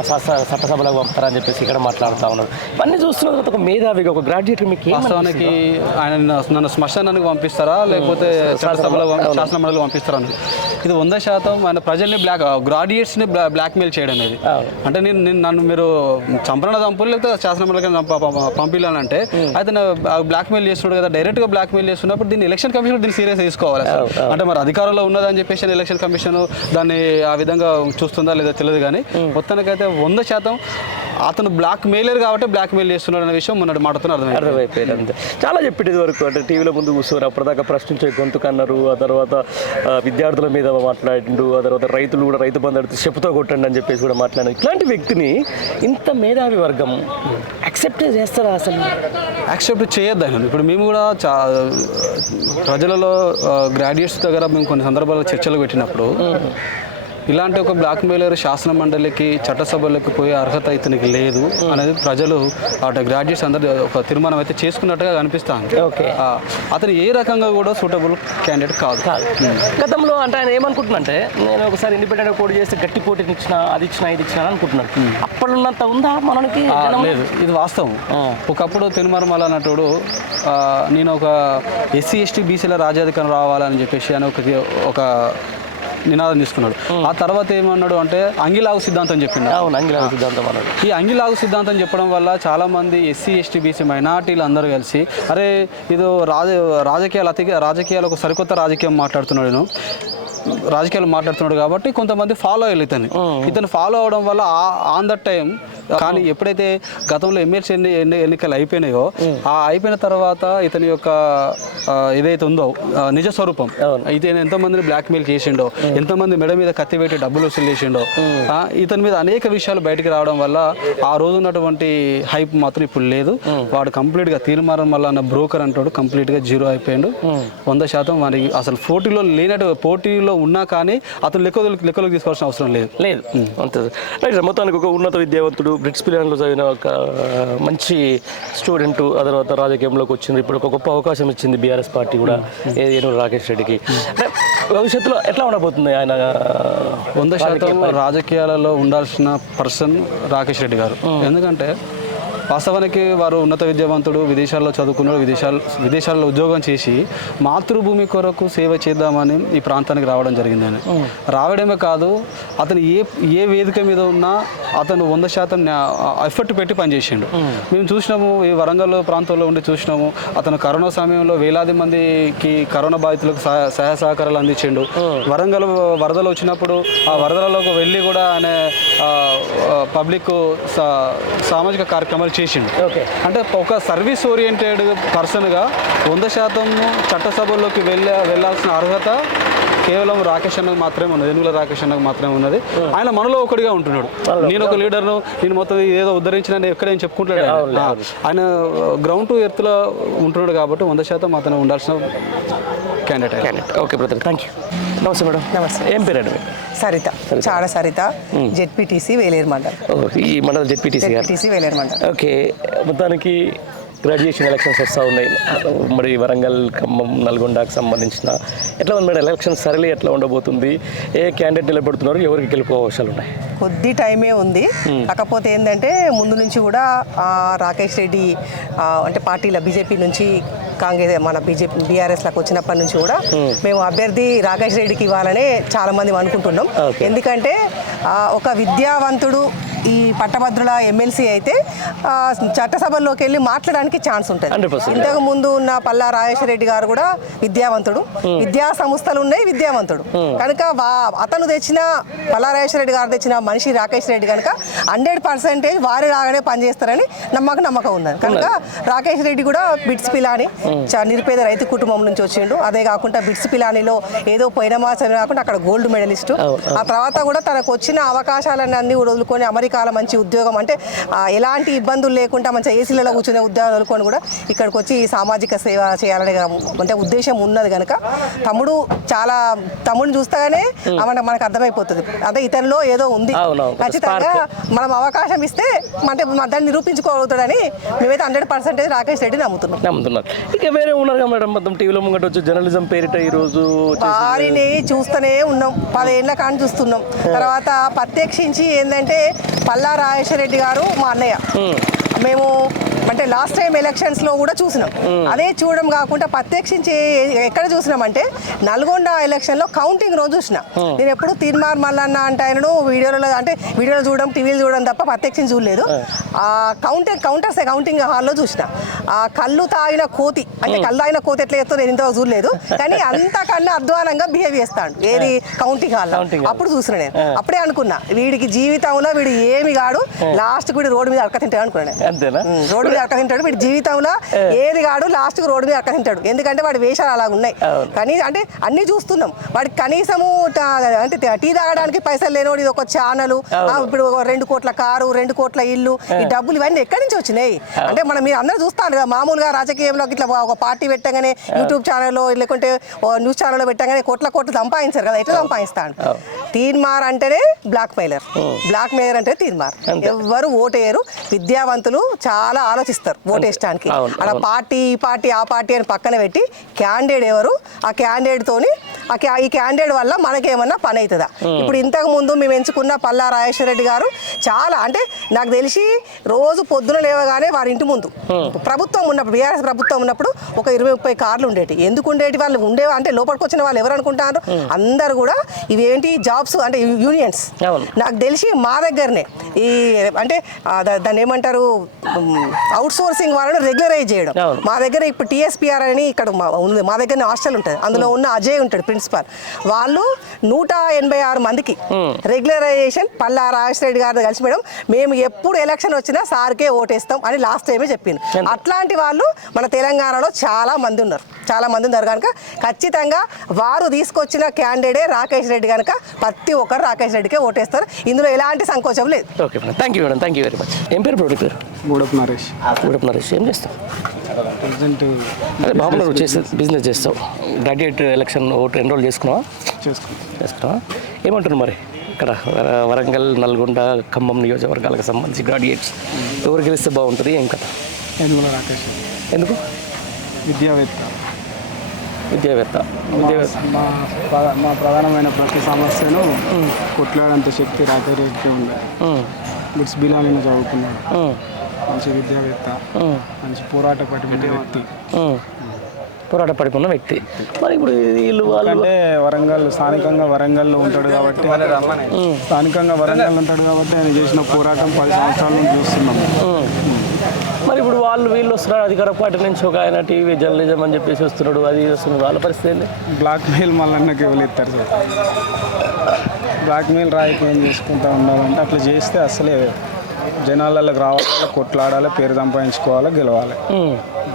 చట్టసభలకు పంపుతారా అని చెప్పేసి ఇక్కడ మాట్లాడుతూ ఉన్నారు. ఇవన్నీ చూస్తున్న తర్వాత ఒక మేధావిగా, ఒక గ్రాడ్యుయేట్ మీకు వాస్తవానికి ఆయన నన్ను శ్మశానానికి పంపిస్తారా లేకపోతే శాసనమండలికి పంపిస్తారా అని, ఇది 100% ఆయన ప్రజల్ని గ్రాడ్యుయేట్స్ని బ్లాక్మెయిల్ చేయడం. ఇది అంటే నన్ను మీరు చంపన చంపులు లేకపోతే శాసనమండలికి పంపించాలంటే అయితే బ్లాక్మెయిల్ చేస్తున్నాడు కదా. డైరెక్ట్గా బ్లాక్మెయిల్ చేస్తున్నప్పుడు దీన్ని ఎలక్షన్ కమిషన్ దీన్ని సీరియస్ తీసుకోవాలి. అంటే మరి అధికారంలో ఉన్నదని చెప్పేసి ఎలక్షన్ కమిషన్ దాన్ని ఆ విధంగా చూస్తుందా లేదా తెలియదు. కానీ మొత్తానికైతే 100% అతను బ్లాక్ మెయిలర్ కాబట్టి బ్లాక్ మెయిల్ చేస్తున్నాడు అనే విషయం మొన్నటి మాటతో అర్థమైపోయింది. అంతే. చాలా చెప్పేది వరకు అంటే టీవీలో ముందు కూర్చోరు, అప్పటిదాకా ప్రశ్నించే గొంతుకన్నారు. ఆ తర్వాత విద్యార్థుల మీద మాట్లాడిండు. ఆ తర్వాత రైతులు కూడా రైతు బంధు అడిగితే చెప్పుతో కొట్టండి అని చెప్పేసి కూడా మాట్లాడారు. ఇట్లాంటి వ్యక్తిని ఇంత మేధావి వర్గం యాక్సెప్ట్ చేస్తారా? అసలు యాక్సెప్ట్ చేయొద్దు ఆయన. ఇప్పుడు మేము కూడా ప్రజలలో గ్రాడ్యుయేట్స్ దగ్గర మేము కొన్ని సందర్భాల్లో చర్చలు పెట్టినప్పుడు ఇలాంటి ఒక బ్లాక్ మెయిలర్ శాసన మండలికి చట్టసభలకు పోయే అర్హత ఇతనికి లేదు అనేది ప్రజలు అటు గ్రాడ్యుయేట్స్ అందరూ ఒక తీర్మానం అయితే చేసుకున్నట్టుగా కనిపిస్తాను. ఓకే. అతను ఏ రకంగా కూడా సూటబుల్ క్యాండిడేట్ కాదు. గతంలో అంటే ఆయన ఏమనుకుంటున్నంటే నేను ఒకసారి ఇండిపెండెంట్ పోటీ చేస్తే గట్టి పోటీని ఇచ్చిన అది ఇచ్చిన ఇది ఇచ్చిన అనుకుంటున్నాను. అప్పుడున్నంత ఉందా మనకి? లేదు, ఇది వాస్తవం. ఒకప్పుడు తిరుమల నటుడు నేను ఒక ఎస్సీ ఎస్టీ బీసీల రాజ్యాధికారం రావాలని చెప్పేసి అని ఒక నినాదం తీసుకున్నాడు. ఆ తర్వాత ఏమన్నాడు అంటే అంగిలాగు సిద్ధాంతం చెప్పిండు. అవును, అంగిలాగు సిద్ధాంతం అన్నాడు. ఈ అంగిలాగు సిద్ధాంతం చెప్పడం వల్ల చాలామంది ఎస్సీ ఎస్టీ బీసీ మైనార్టీలు అందరూ కలిసి అరే ఇది రాజకీయాలు ఒక సరికొత్త రాజకీయాలు మాట్లాడుతున్నాడు కాబట్టి కొంతమంది ఫాలో అయ్యారు ఇతను ఫాలో అవడం వల్ల ఆన్ ద టైం. కానీ ఎప్పుడైతే గతంలో ఎమ్మెల్సీ ఎన్నికలు అయిపోయినాయో ఆ అయిపోయిన తర్వాత ఇతని యొక్క ఏదైతే ఉందో నిజ స్వరూపం, ఇతను ఎంతమందిని బ్లాక్మెయిల్ చేసిండో, ఎంతమంది మెడ మీద కత్తి పెట్టి డబ్బులు వసూలు చేసిండో, ఇతని మీద అనేక విషయాలు బయటికి రావడం వల్ల ఆ రోజు ఉన్నటువంటి హైప్ మాత్రం ఇప్పుడు లేదు. వాడు కంప్లీట్గా తీర్మానం వల్ల అన్న బ్రోకర్ అంటాడు, కంప్లీట్గా జీరో అయిపోయాడు. 100% వాడికి అసలు పోటీలో ఉన్నా కానీ అతను లెక్కలోకి తీసుకోవాల్సిన అవసరం లేదు. అంతే. రైట్. మొత్తానికి ఒక ఉన్నత విద్యావంతుడు, బ్రిట్స్ పిల్లలు చదివిన ఒక మంచి స్టూడెంట్, ఆ తర్వాత రాజకీయంలోకి వచ్చింది. ఇప్పుడు ఒక గొప్ప అవకాశం ఇచ్చింది బీఆర్ఎస్ పార్టీ కూడా ఏనుగు రాకేష్ రెడ్డికి. భవిష్యత్తులో ఎట్లా ఉండబోతుంది ఆయన? 100% రాజకీయాలలో ఉండాల్సిన పర్సన్ రాకేష్ రెడ్డి గారు. ఎందుకంటే వాస్తవానికి వారు ఉన్నత విద్యావంతుడు, విదేశాల్లో చదువుకున్నాడు, విదేశాల్లో ఉద్యోగం చేసి మాతృభూమి కొరకు సేవ చేద్దామని ఈ ప్రాంతానికి రావడం జరిగిందని. రావడమే కాదు, అతను ఏ వేదిక మీద ఉన్నా అతను 100% ఎఫర్ట్ పెట్టి పనిచేసిండు. మేము చూసినాము, ఈ వరంగల్ ప్రాంతంలో ఉండి చూసినాము. అతను కరోనా సమయంలో వేలాది మందికి కరోనా బాధితులకు సహాయ సహకారాలు అందించిండు. వరంగల్ వరదలు వచ్చినప్పుడు ఆ వరదలలోకి వెళ్ళి కూడా ఆయన పబ్లిక్ సామాజిక కార్యక్రమాలు చేసిండు. అంటే ఒక సర్వీస్ ఓరియంటెడ్ పర్సన్గా 100% చట్టసభల్లోకి వెళ్ళాల్సిన అర్హత కేవలం రాకేష్ అన్నకు మాత్రమే ఉన్నది, ఏనుగుల రాకేష్ అన్నకు మాత్రమే ఉన్నది. ఆయన మనలో ఒకటిగా ఉంటున్నాడు. నేను ఒక లీడర్ను, నేను మొత్తం ఏదో ఉద్ధరించిన ఎక్కడేం చెప్పుకుంటాడు. ఆయన గ్రౌండ్ టు ఎర్త్లో ఉంటున్నాడు కాబట్టి 100% అతను ఉండాల్సిన candidate. Okay brother, thank you. నమస్తే మేడం. నమస్తే. ఏం పేరండి? సరిత, చాడ సరిత, జెడ్పీటీసీ వేలేరు మండలం. ఈ మండలం జెడ్పీటీసీ వేలేరు మండలం. ఓకే. మొత్తానికి గ్రాడ్యుయేషన్ ఎలక్షన్స్ వస్తూ ఉన్నాయి. మరి వరంగల్, ఖమ్మం, నల్గొండకు సంబంధించిన ఎట్లా ఉంది మేడం ఎలక్షన్ సరళి ఎట్లా ఉండబోతుంది? ఏ క్యాండిడేట్ నిలబడుతున్నారు, ఎవరికి గెలుపు అవకాశాలు ఉన్నాయి? కొద్ది టైమే ఉంది. కాకపోతే ఏంటంటే ముందు నుంచి కూడా రాకేష్ రెడ్డి అంటే పార్టీల బీజేపీ నుంచి కాంగ్రెస్ మన బీఆర్ఎస్లకు వచ్చినప్పటి నుంచి కూడా మేము అభ్యర్థి రాకేష్ రెడ్డికి ఇవ్వాలని చాలా మంది అనుకుంటున్నాం. ఎందుకంటే ఒక విద్యావంతుడు ఈ పట్టభద్రుల ఎమ్మెల్సీ అయితే చట్టసభల్లోకి వెళ్ళి మాట్లాడడానికి ఛాన్స్ ఉంటుంది. ఇంతకు ముందు ఉన్న పల్లా రాజేశ్వర రెడ్డి గారు కూడా విద్యావంతుడు, విద్యా సంస్థలు ఉన్నాయి, విద్యావంతుడు కనుక అతను తెచ్చిన పల్లా రాజేశ్వర రెడ్డి గారు తెచ్చిన మనిషి రాకేష్ రెడ్డి కనుక 100% వారి లాగానే పనిచేస్తారని నమ్మకం ఉంది. కనుక రాకేష్ రెడ్డి కూడా బిట్స్ పిలాని నిరుపేద రైతు కుటుంబం నుంచి వచ్చిండు. అదే కాకుండా బిట్స్ పిలానిలో ఏదో పోయిన మాసం కాకుండా అక్కడ గోల్డ్ మెడలిస్టు. ఆ తర్వాత కూడా తనకు వచ్చిన అవకాశాలన్నీ అన్ని వదులుకొని అమెరికాలో మంచి ఉద్యోగం అంటే ఎలాంటి ఇబ్బందులు లేకుండా మంచిగా ఏసీలలో కూర్చునే ఉద్యోగం వదులుకొని కూడా ఇక్కడికి వచ్చి సామాజిక సేవ చేయాలనే అంటే ఉద్దేశం ఉన్నది కనుక తమ్ముడిని చూస్తాగానే మనకు అర్థమైపోతుంది అంటే ఇతనిలో ఏదో ఉంది. ఖచ్చితంగా మనం అవకాశం ఇస్తే అంటే దాన్ని నిరూపించుకోగలుగుతాడని మేమైతే 100% రాకేష్ రెడ్డి నమ్ముతున్నారు. ఇక వేరే ఉన్నారు మేడం, మొత్తం టీవీలో ముంగట వచ్చి జర్నలిజం పేరిట ఈరోజు వారిని చూస్తూనే ఉన్నాం, 10 ఏళ్ళ కానీ చూస్తున్నాం. తర్వాత ప్రత్యక్షించి ఏంటంటే పల్లా రాజేశ్వర రెడ్డి గారు మా అన్నయ్య, మేము అంటే లాస్ట్ టైం ఎలక్షన్స్లో కూడా చూసినాం. అదే చూడడం కాకుండా ప్రత్యక్షించి ఎక్కడ చూసినామంటే నల్గొండ ఎలక్షన్లో కౌంటింగ్ రోజు చూసిన. నేను ఎప్పుడు తీర్మార్ మల్లన్న అంటే ఆయనను వీడియోలో చూడడం, టీవీలో చూడడం తప్ప ప్రత్యక్షించి చూడలేదు. ఆ కౌంటింగ్ హాల్లో చూసిన. ఆ కళ్ళు తాగిన కోతి అంటే కళ్ళు తాగిన కోతి ఎట్లా చేస్తో నేను ఇంతవరకు చూడలేదు, కానీ అంతకన్నా అధ్వానంగా బిహేవ్ చేస్తాడు ఏది కౌంటింగ్ హాల్లో. అప్పుడు చూసిన నేను అప్పుడే అనుకున్నా వీడికి జీవితంలో వీడు ఏమి కాడు, లాస్ట్ వీడు రోడ్డు మీద అడక తింటాడు అనుకున్నాను. రోడ్డు మీద అడక తింటాడు వీడు జీవితంలో ఏది కాడు, లాస్ట్ రోడ్డు మీద అడక తింటాడు. ఎందుకంటే వాడి వేషాలు అలా ఉన్నాయి. కానీ అంటే అన్ని చూస్తున్నాం. వాడికి కనీసము అంటే టీ తాగడానికి పైసలు లేనివాడు ఇది ఒక ఛానల్, ఇప్పుడు 2 కోట్ల కారు, 2 కోట్ల ఇల్లు, ఈ డబ్బులు ఇవన్నీ ఎక్కడి నుంచి వచ్చినాయి అంటే మీరు అందరూ చూస్తాను కదా మామూలుగా రాజకీయంలో ఇట్లా ఒక పార్టీ పెట్టగానే యూట్యూబ్ ఛానల్లో లేకుంటే న్యూస్ ఛానల్లో పెట్టగానే కోట్ల సంపాదించారు కదా, ఎట్లా సంపాదిస్తాడు తీన్మార్ అంటేనే బ్లాక్ మెయిలర్ అంటే తీన్మార్. ఎవరు ఓటేయరు. విద్యావంతులు చాలా ఆలోచిస్తారు ఓటేయడానికి. అలా పార్టీ ఈ పార్టీ ఆ పార్టీ అని పక్కన పెట్టి క్యాండిడేట్ ఎవరు, ఆ క్యాండిడేట్ తోని ఈ క్యాండిడేట్ వల్ల మనకేమన్నా పని అవుతుందా. ఇప్పుడు ఇంతకు ముందు మేము ఎంచుకున్న పల్లా రాజేశ్వర రెడ్డి గారు చాలా, అంటే నాకు తెలిసి రోజు పొద్దున లేవగానే వారి ఇంటి ముందు ప్రభుత్వం ఉన్నప్పుడు, బీఆర్ఎస్ ప్రభుత్వం ఉన్నప్పుడు ఒక 20-30 కార్లు ఉండేవి. ఎందుకు ఉండేటి? వాళ్ళు ఉండేవా అంటే లోపలికి వచ్చిన వాళ్ళు ఎవరు అనుకుంటారు? అందరు కూడా ఇవేంటి జాబ్స్ అంటే యూనియన్స్. నాకు తెలిసి మా దగ్గరనే ఈ అంటే దాన్ని ఏమంటారు, అవుట్ సోర్సింగ్ వాళ్ళని రెగ్యులరైజ్ చేయడం. మా దగ్గర ఇప్పుడు TSPR అని ఇక్కడ ఉంది, మా దగ్గర హాస్టల్ ఉంటుంది, అందులో ఉన్న అజయ్ ఉంటాడు ప్రిన్సిపాల్. వాళ్ళు 186 మందికి రెగ్యులరైజేషన్ పల్లా రాజేశ్వర రెడ్డి గారితో కలిసి మేడం మేము ఎప్పుడు ఎలక్షన్ వచ్చినా సార్కే ఓటేస్తాం అని లాస్ట్ టైమే చెప్పింది. అట్లాంటి వాళ్ళు మన తెలంగాణలో చాలా మంది ఉన్నారు కనుక ఖచ్చితంగా వారు తీసుకొచ్చిన క్యాండిడేటే రాకేష్ రెడ్డి కనుక ప్రతి ఒక్కరు రాకేష్ రెడ్డికే ఓటేస్తారు. ఇందులో ఎలాంటి సంకోచం లేదు. Okay madam, thank you madam, thank you very much. ఏం పేరు బ్రోడి పేరు? గూడప్ నరేష్. ఏం చేస్తావు? ప్రజెంట్ అదే బాబులో చేసే బిజినెస్ చేస్తావు. గ్రాడ్యుయేట్ ఎలక్షన్ ఓటు ఎన్రోల్ చేసుకున్నావా? ఏమంటున్నావు మరి ఇక్కడ వరంగల్, నల్గొండ, ఖమ్మం నియోజకవర్గాలకు సంబంధించి గ్రాడ్యుయేట్స్ ఎవరు గెలిస్తే బాగుంటుంది? ఏం కదా? రాకేష్. ఎందుకు? విద్యావేత్త. మా ప్రధానమైన ప్రతి సమస్యను కొట్లాడేంత శక్తి రాకేష్ రెడ్డికి ఉంది. బిట్స్ బిలాని చదువుకున్నాడు, మంచి విద్యావేత్త, మంచి పోరాట పడిపోయిన వ్యక్తి. మరి ఇప్పుడు వీళ్ళు అంటే స్థానికంగా వరంగల్లో ఉంటాడు కాబట్టి ఆయన చేసిన పోరాటం 10 సంవత్సరాల నుంచి చూస్తున్నాం. మరి ఇప్పుడు వీళ్ళు వస్తున్నారు అధికార పార్టీ నుంచి, ఒక ఆయన టీవీ జర్నలిజం అని చెప్పేసి వస్తున్నాడు, అది వస్తున్నాడు, వాళ్ళ పరిస్థితి ఏంటి? బ్లాక్మెయిల్ మళ్ళీ ఎవరు ఇస్తారు సార్? బ్లాక్మెయిల్ రాజకీయం చేసుకుంటూ ఉండాలంటే అట్లా చేస్తే అసలే జనాలకు రావాలి, కొట్లాడాలి, పేరు సంపాదించుకోవాలి, గెలవాలి,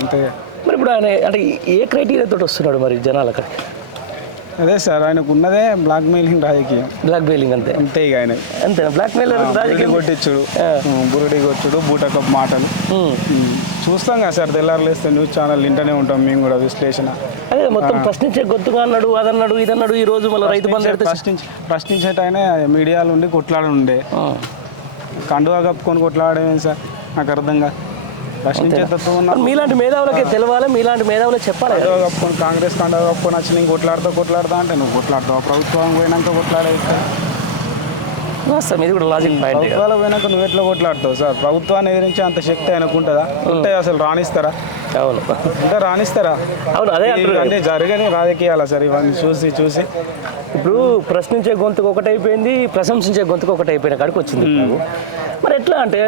అంతే. మరి ఇప్పుడు ఆయన అంటే ఏ క్రైటీరియాతో వస్తున్నాడు మరి జనాలు అక్కడికి? అదే సార్, ఆయనకు ఉన్నదే బ్లాక్మెయిలింగ్ రాజకీయం. బ్లాక్మెయిలింగ్ అంతే ఇక ఆయన అంతే బ్లాక్మెయిలర్ రాజకీయం. కొట్టించుడు, బురుడి కొట్టుడు, బూటకప్ మాటలు చూస్తాం కదా సార్. తెల్లారులేస్తే న్యూస్ ఛానల్ ఇంటనే ఉంటాం మేము కూడా, విశ్లేషణ. అదే మొత్తం ప్రశ్నించే గొంతుగా అన్నాడు, అదన్నాడు, ఇదన్నాడు. ఈ రోజు మళ్ళీ రైతు బంధు ప్రశ్నించేటైనా మీడియాలో ఉండి కొట్లాడుండే, కండువా కప్పుకొని కొట్లాడేమేం సార్? నాకు అర్థంగా మీలాంటి మేధావులకే తెలవాలి, మీలాంటి మేధావులే చెప్పాలి. కప్పుకొని కాంగ్రెస్ కండువా కప్పుకొని వచ్చి నేను కొట్లాడతా అంటే నువ్వు కొట్లాడతావు, ప్రభుత్వం పోయినాక కొట్లాడేది సార్. మీది కూడా లాజిక్ పాయింట్. ప్రభుత్వాలు పోయినాక నువ్వు ఎట్లా కొట్లాడతావు సార్? ప్రభుత్వాన్ని ఎదిరించి అంత శక్తి ఆయనకు ఉంటుందా? ఉంటే అసలు రాణిస్తారా? అవును, అంటే రాణిస్తారా? అవును, అదే అంటే జరగని రాజకీయాలా సార్ ఇవన్నీ చూసి? ఇప్పుడు ప్రశ్నించే గొంతుకు ఒకటైపోయింది, ప్రశంసించే గొంతుకు ఒకటైపోయిన కాడికి వచ్చింది. మరి ఎట్లా అంటే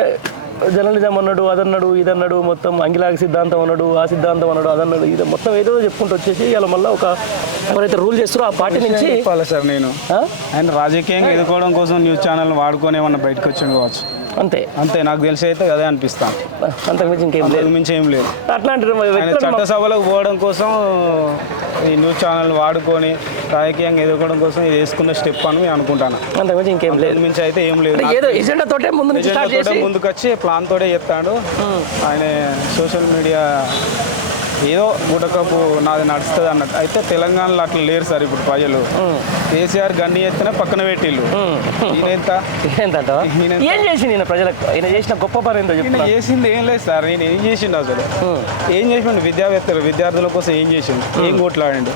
జర్నలిజం అన్నాడు, అదన్నాడు, ఇదన్నాడు, మొత్తం అంగిలాగి సిద్ధాంతం అన్నాడు, ఆ సిద్ధాంతం అన్నాడు, అదన్నాడు, ఇది మొత్తం ఏదో చెప్పుకుంటూ వచ్చేసి ఇలా మళ్ళీ ఒక ఎవరైతే రూల్ చేస్తారో ఆ పార్టీ నుంచి చెప్పాలి సార్. నేను ఆయన రాజకీయంగా ఎదుర్కోవడం కోసం న్యూస్ ఛానల్ వాడుకొని ఏమన్నా బయటకు వచ్చి కావచ్చు, అంతే. నాకు తెలిసి అయితే అదే అనిపిస్తాను, అంతకుమించి మించి ఏం లేదు. అట్లాంటి చట్టసభలకు పోవడం కోసం ఈ న్యూస్ ఛానల్ వాడుకొని రాజకీయంగా ఎదుర్కోవడం కోసం ఇది వేసుకున్న స్టెప్ అని నేను అనుకుంటాను. అంతకుమించి ఇంకేం లేదు, మించి అయితే ఏం లేదు. ఏదో ఎజెండా తోటే ముందుకు వచ్చి ప్లాన్ తోటే చెప్తాడు ఆయన. సోషల్ మీడియా ఏదో బూటకప్పు నాది నడుస్తుంది అన్నట్టు. అయితే తెలంగాణలో అట్లా లేరు సార్ ఇప్పుడు ప్రజలు. కేసీఆర్ గన్ని ఎత్తిన పక్కన పెట్టిళ్ళు. ఏం చేసింది ప్రజలకు? ఆయన చేసిన గొప్ప పని ఏంటో చెప్పి. చేసింది ఏం లేదు సార్. నేను ఏం చేసిండు అసలు? ఏం చేసిండు? విద్యార్థుల కోసం ఏం చేసిండు? ఏం కొట్లాడిండు?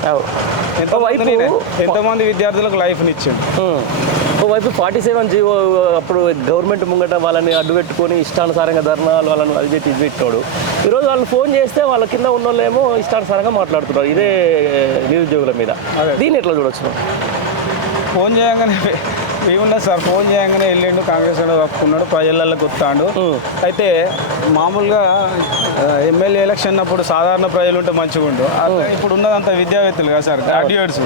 ఎంతమంది విద్యార్థులకు లైఫ్ని ఇచ్చిండు? ఓవైపు 47 జీవో అప్పుడు గవర్నమెంట్ ముంగట వాళ్ళని అడ్డు పెట్టుకొని ఇష్టానుసారంగా ధర్నాలు వాళ్ళని అది పెట్టి ఇది పెట్టాడు. ఈరోజు వాళ్ళు ఫోన్ చేస్తే వాళ్ళ కింద ఉన్న వాళ్ళేమో ఇష్టానుసారంగా మాట్లాడుతున్నారు ఇదే నిరుద్యోగుల మీద. దీన్ని ఎట్లా చూడొచ్చు? ఫోన్ చేయగానే ఏముండదు సార్, ఫోన్ చేయగానే వెళ్ళిండు, కాంగ్రెస్ వాడు కప్పుకున్నాడు, ప్రజలకి వస్తాడు. అయితే మామూలుగా ఎమ్మెల్యే ఎలక్షన్ అప్పుడు సాధారణ ప్రజలు ఉంటే మంచిగా ఉండు. ఇప్పుడు ఉన్నదంతా విద్యావేత్తలు కదా సార్, గ్రాడ్యుయేట్స్.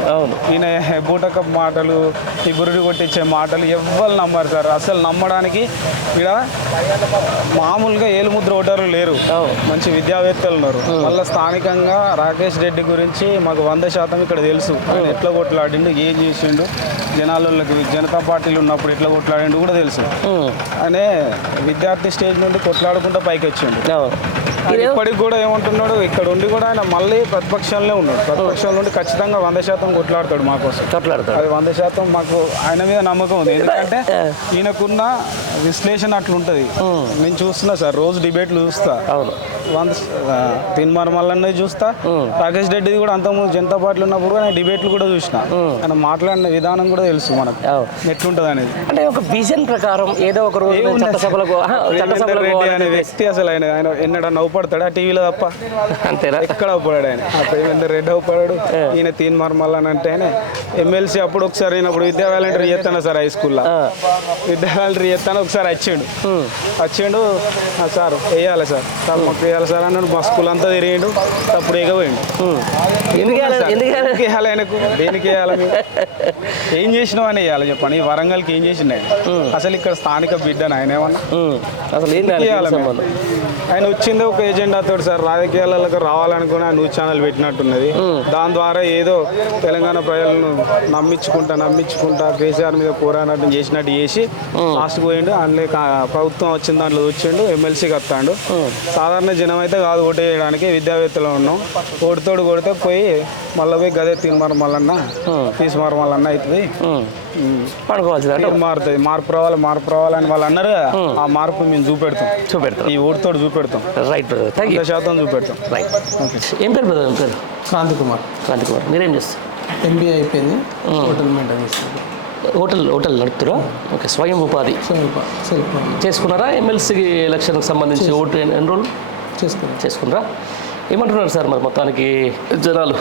ఈయన బూటకప్ మాటలు, ఈ బురుడి కొట్టించే మాటలు ఎవ్వరు నమ్మరు సార్. అసలు నమ్మడానికి ఇక్కడ మామూలుగా ఏలుముద్ర ఓటర్లు లేరు, మంచి విద్యావేత్తలు ఉన్నారు. మళ్ళీ స్థానికంగా రాకేష్ రెడ్డి గురించి మాకు 100% ఇక్కడ తెలుసు. ఆయన ఎట్లా కొట్లాడిండు, ఏం చేసిండు, జనాలకి జనతా పార్టీలు ఉన్నప్పుడు ఎట్లా కొట్లాడిండు కూడా తెలుసు. అనే విద్యార్థి స్టేజ్ నుండి కొట్లాడుకుంటూ పైకి వచ్చిండు. ఇప్పటికి కూడా ఏమంటున్నాడు, ఇక్కడ ఉండి కూడా ఆయన మళ్ళీ ప్రతిపక్షంలో ఉన్నాడు. ప్రతిపక్షంలో ఉండి ఖచ్చితంగా 100% కొట్లాడతాడు మా కోసం. అది 100% మాకు ఆయన మీద నమ్మకం ఉంది. ఎందుకంటే ఈయనకున్న విశ్లేషణ అట్లుంటుంది. నేను చూస్తున్నా సార్, రోజు డిబేట్లు చూస్తా. తీన్మార్ మల్లన్న చూస్తా, రాకేష్ రెడ్డిది కూడా అంతకుముందు జనతా పార్టీలో ఉన్నప్పుడు నేను డిబేట్లు కూడా చూసిన. ఆయన మాట్లాడిన విధానం కూడా తెలుసు మనకు ఎట్లుంటుంది అనేది. అంటే ఒక విజన్ ప్రకారం ఏదో ఒక రోజు రెడ్డి అనే వ్యక్తి అసలు ఆయన ఎన్నడా నవ్వుపడతాడు ఆ టీవీలో తప్ప, అంతేనా? ఎక్కడ అవ్వడాడు ఆయన. ఆ ప్రేమేందర్ రెడ్డి అవ్వడాడు. ఈయన తీన్మార్ మల్లన్న అంటే ఆయన ఎమ్మెల్సీ అప్పుడు ఒకసారి అయినప్పుడు విద్యా వాలంటీర్ చేస్తాను సార్ హై స్కూల్లో. విద్యా వాలంటీర్ చేస్తాను ఒకసారి వచ్చిండు సార్ వేయాలి సార్ మాకు వేయాలి సార్ అన్నాడు. మా స్కూల్ అంతా తిరిగిండు, అప్పుడు ఎగపోయిండు. ఎందుకు వేయాలి ఆయనకు? దేనికి వేయాలి? ఏం చేసినావు అని వేయాలి చెప్పండి. వరంగల్కి ఏం చేసిండు అసలు? ఇక్కడ స్థానిక బిడ్డను ఆయన ఏమన్నా అసలు ఏం చేయాలి? ఆయన వచ్చింది ఒక ఎజెండాతో సార్, రాజకీయాలకు రావాలనుకుని న్యూస్ ఛానల్ పెట్టినట్టున్నది. దాని ద్వారా ఏదో తెలంగాణ ప్రజలను నమ్మించుకుంటా కేసీఆర్ మీద పోరాటం చేసినట్టు చేసి లాస్ట్కి పోయిండు. అందులో ప్రభుత్వం వచ్చిన దాంట్లో వచ్చిండు, ఎమ్మెల్సీకి వస్తాడు. సాధారణ జనం అయితే కాదు ఓటు వేయడానికి, విద్యావేత్తలు ఉన్నాం. ఓటుతోడు కొడితే పోయి మళ్ళీ పోయి గదే తీన్మార్ మల్లన్న అవుతుంది, మారుతుంది. మార్పు రావాలని వాళ్ళు అన్నారు కదా, ఆ మార్పు మేము చూపెడతాం. ఈ ఓటుతోడు చూపెడతాం. రైట్, 100% చూపెడతాం. రైట్. ఏం పేరు బ్రదర్? ఏం పేరు? క్రాంతి కుమార్. మీరేం చేస్తారు? MBA అయిపోయింది, హోటల్ మెయింటైన్ చేస్తారు. హోటల్ నడుపుతారా? ఓకే. స్వయం ఉపాధి చేసుకున్నారా? ఎమ్మెల్సీ ఎలక్షన్కి సంబంధించి ఓటు ఎన్ని రోజులు చేసుకున్నారా? ఏమంటున్నారు సార్ మరి మొత్తానికి జనాలు?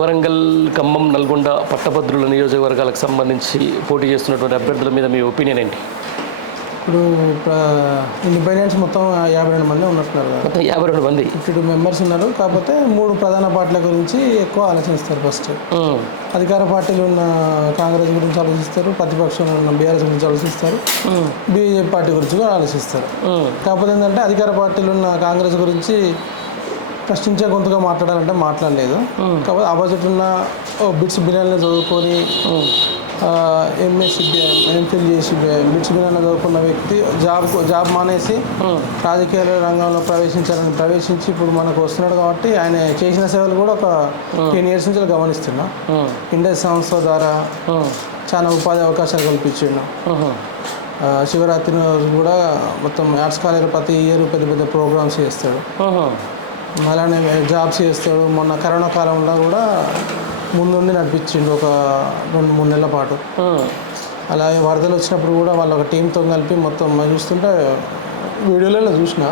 వరంగల్, ఖమ్మం, నల్గొండ పట్టభద్రుల నియోజకవర్గాలకు సంబంధించి పోటీ చేస్తున్నటువంటి అభ్యర్థుల మీద మీ ఒపీనియన్ ఏంటి? ఇప్పుడు ఇండిపెండెన్స్ మొత్తం 52 మంది ఉన్నట్టున్నారు కదా. మొత్తం 52 మంది 52 మెంబర్స్ ఉన్నారు. కాకపోతే 3 ప్రధాన పార్టీల గురించి ఎక్కువ ఆలోచిస్తారు. ఫస్ట్ అధికార పార్టీలు ఉన్న కాంగ్రెస్ గురించి ఆలోచిస్తారు, ప్రతిపక్షంలో ఉన్న బీఆర్ఎస్ గురించి ఆలోచిస్తారు, బీజేపీ పార్టీ గురించి కూడా ఆలోచిస్తారు. కాకపోతే ఏంటంటే అధికార పార్టీలు ఉన్న కాంగ్రెస్ గురించి ప్రశ్నించే గొంతుగా మాట్లాడాలంటే మాట్లాడలేదు. కాకపోతే ఆపోజిట్ ఉన్న బిట్స్ బిర్యానీని చదువుకొని ఎంఫిల్ చేసి బిట్స్ బిర్యానీ చదువుకున్న వ్యక్తి జాబ్ మానేసి రాజకీయాల రంగంలో ప్రవేశించి ఇప్పుడు మనకు వస్తున్నాడు. కాబట్టి ఆయన చేసిన సేవలు కూడా ఒక 10 years నుంచి గమనిస్తున్నాం. ఇండస్ సంస్థ ద్వారా చాలా ఉపాధి అవకాశాలు కల్పించాడు. శివరాత్రి రోజు కూడా మొత్తం ఆర్ట్స్ కాలేజ్ ప్రతి ఇయర్ పెద్ద పెద్ద ప్రోగ్రామ్స్ చేస్తాడు. అలానే జాబ్స్ చేస్తాడు. మొన్న కరోనా కాలంలో కూడా ముందుండి నడిపించిండు ఒక 2-3 నెలల పాటు. అలాగే వరదలు వచ్చినప్పుడు కూడా వాళ్ళు ఒక టీంతో కలిపి మొత్తం చూస్తుంటే వీడియోలలో చూసిన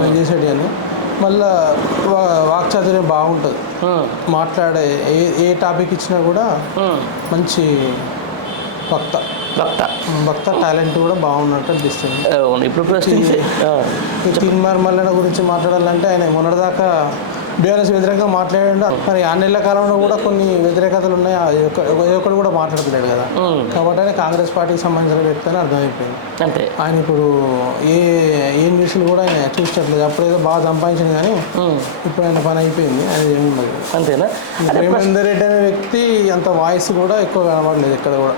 నేను చేసేటి అని. మళ్ళీ వాక్చాతుర్యం బాగుంటుంది, మాట్లాడే ఏ టాపిక్ ఇచ్చినా కూడా మంచి భక్త టాలెంట్ కూడా బాగున్నట్టు అనిపిస్తుంది. ఇప్పుడు తీన్మార్ మల్లన్న గురించి మాట్లాడాలంటే ఆయన మొన్నటిదాకా బీఆర్ఎస్ వ్యతిరేకంగా మాట్లాడాడు. మరి 6 నెలల కాలంలో కూడా కొన్ని వ్యతిరేకతలు ఉన్నాయి. ఒక్కడు కూడా మాట్లాడలేడు కదా. కాబట్టి ఆయన కాంగ్రెస్ పార్టీకి సంబంధించిన వ్యక్తి అని అర్థమైపోయింది. అంటే ఆయన ఇప్పుడు ఏ న్యూస్లు కూడా ఆయన చూసినట్లేదు. అప్పుడేదో బాగా సంపాదించింది కానీ ఇప్పుడు ఆయన పని అయిపోయింది. ఆయన ఏమి ఉండదు. అంతేనా? ప్రేమేందర్ రెడ్డి అనే వ్యక్తి అంత వాయిస్ కూడా ఎక్కువ కనబడలేదు ఇక్కడ కూడా.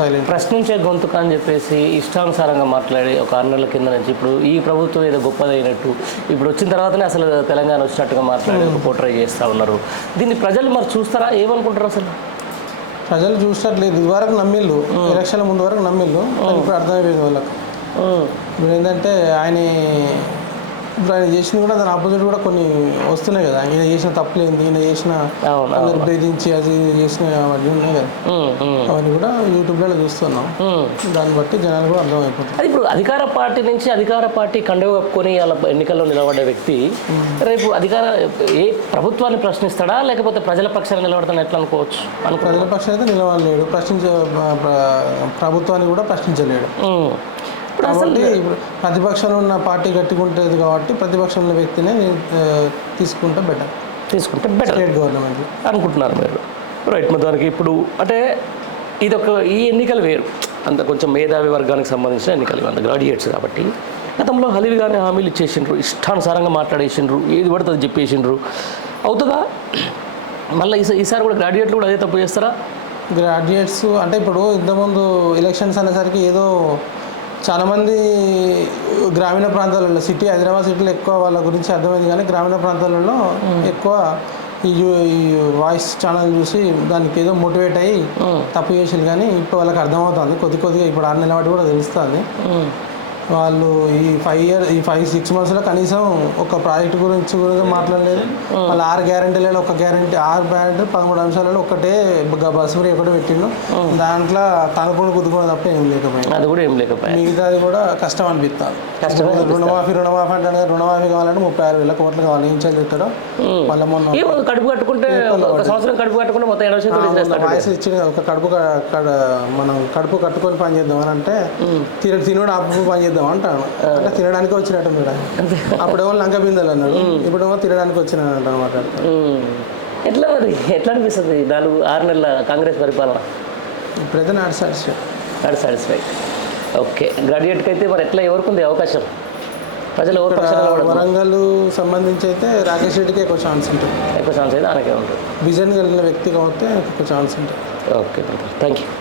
సైలెంట్ ప్రశ్నించే గొంతుక అని చెప్పేసి ఇష్టానుసారంగా మాట్లాడి ఒక 6 నెలల కింద నుంచి ఇప్పుడు ఈ ప్రభుత్వం ఏదో గొప్పదైనట్టు ఇప్పుడు వచ్చిన తర్వాతనే అసలు తెలంగాణ వచ్చినట్టుగా మాట్లాడి పోర్ట్రే చేస్తూ ఉన్నారు. దీన్ని ప్రజలు మరి చూస్తారా? ఏమనుకుంటారు అసలు? ప్రజలు చూసినట్లేదు. ఇదివరకు నమ్మిళ్ళు, ఎలక్షన్ల ముందు వరకు నమ్మిళ్ళు. ఇప్పుడు అర్థమైపోయింది వాళ్ళకు. ఇప్పుడు ఏంటంటే ఇప్పుడు ఆయన చేసింది కూడా దాని ఆపోజిట్ కూడా కొన్ని వస్తున్నాయి కదా. ఈయన చేసిన తప్పులేంది, ఈయన చేసిన బెదిరించి అది చేసిన అవన్నీ ఉన్నాయి కదా. అవన్నీ కూడా యూట్యూబ్లో చూస్తున్నాం. దాన్ని బట్టి జనాలు కూడా అర్థమైపోతుంది. అది ఇప్పుడు అధికార పార్టీ నుంచి అధికార పార్టీ కండువ కప్పుకొని అలా ఎన్నికల్లో నిలబడ్డ వ్యక్తి రేపు ఏ ప్రభుత్వాన్ని ప్రశ్నిస్తాడా లేకపోతే ప్రజల పక్షాన్ని నిలబడతాను ఎట్లా అనుకోవచ్చు? ప్రజల పక్షాన్ని అయితే నిలబడలేడు, ప్రభుత్వాన్ని కూడా ప్రశ్నించలేడు. కాబట్టి ఇప్పుడు ప్రతిపక్షంలో ఉన్న పార్టీ గట్టిగుంటుంది కాబట్టి ప్రతిపక్షంలో ఉన్న వ్యక్తినే తీసుకుంటే బెటర్ స్టేట్ గవర్నమెంట్ అనుకుంటున్నారు మీరు. రైట్. మొత్తానికి ఇప్పుడు అంటే ఈ ఎన్నికలు వేరు, అంత కొంచెం మేధావి వర్గానికి సంబంధించిన ఎన్నికలు, అంత గ్రాడ్యుయేట్స్ కాబట్టి గతంలో హలీలుగానే హామీలు ఇచ్చేసిండ్రు, ఇష్టానుసారంగా మాట్లాడేసిండ్రు, ఏది పడుతుంది చెప్పేసిండ్రు. అవుతుందా మళ్ళీ ఈసారి కూడా గ్రాడ్యుయేట్లు కూడా అదే తప్పు చేస్తారా? గ్రాడ్యుయేట్స్ అంటే ఇప్పుడు ఇంతకుముందు ఎలక్షన్స్ అనేసరికి ఏదో చాలామంది గ్రామీణ ప్రాంతాలలో హైదరాబాద్ సిటీలో ఎక్కువ వాళ్ళ గురించి అర్థమైంది, కానీ గ్రామీణ ప్రాంతాలలో ఎక్కువ ఈ వాయిస్ ఛానల్ చూసి దానికి ఏదో మోటివేట్ అయ్యి తప్పు చేసింది, కానీ ఇప్పుడు వాళ్ళకి అర్థమవుతుంది కొద్దిగా ఇప్పుడు 6 నెలల వాటి కూడా తెలుస్తుంది. వాళ్ళు ఈ 5-6 మంత్స్లో కనీసం ఒక ప్రాజెక్ట్ గురించి మాట్లాడలేదు. వాళ్ళు 6 గ్యారెంటీలలో 1 గ్యారెంటీ 6 గ్యారెంటీ 13 అంశాలలో ఒకటే బస్సు ఫ్రీ ఒకటే పెట్టిండు. దాంట్లో తనుకుని గుద్దుకోవడం తప్ప ఏం లేకపోయింది, అది కూడా ఏం లేకపోయింది. మిగతాది కూడా కష్టం అనిపిస్తుంది. రుణమాఫీ అంటే రుణమాఫీ కావాలంటే 36,000 కోట్లు కావాలి. ఏం చెల్లిస్తారో మళ్ళీ మొన్న కడుపు కట్టుకుంటే ఒక సంవత్సరం కడుపు కట్టుకుంటే మొత్తం 70 వాయిస్ ఇచ్చింది ఒక మనం కడుపు కట్టుకొని పని చేద్దాం అని అంటే తినడు ఆపు పని చేద్దాం అంటాను. అంటే తినడానికి వచ్చినట్టు మీరు అప్పుడేమో లంక బిందెలు అన్నాడు, ఇప్పుడేమో తినడానికి వచ్చినాడు అనమాట. ఎట్లా అనిపిస్తుంది 4-6 నెలల కాంగ్రెస్ పరిపాలన? ఇప్పుడైతే నాట్ సాటిస్ఫై. ఓకే, గ్రాడ్యుయేట్కి అయితే మరి ఎట్లా ఎవరికి ఉంది అవకాశం? ప్రజలు ఎవరు వరంగల్ సంబంధించి అయితే రాకేష్ రెడ్డికి ఎక్కువ ఛాన్స్ ఉంటుంది. ఎక్కువ ఛాన్స్ అయితే ఆయనకే ఉంటుంది. విజన్ కలిగిన వ్యక్తి కాబట్టి ఎక్కువ ఛాన్స్ ఉంటుంది. Okay, thank you.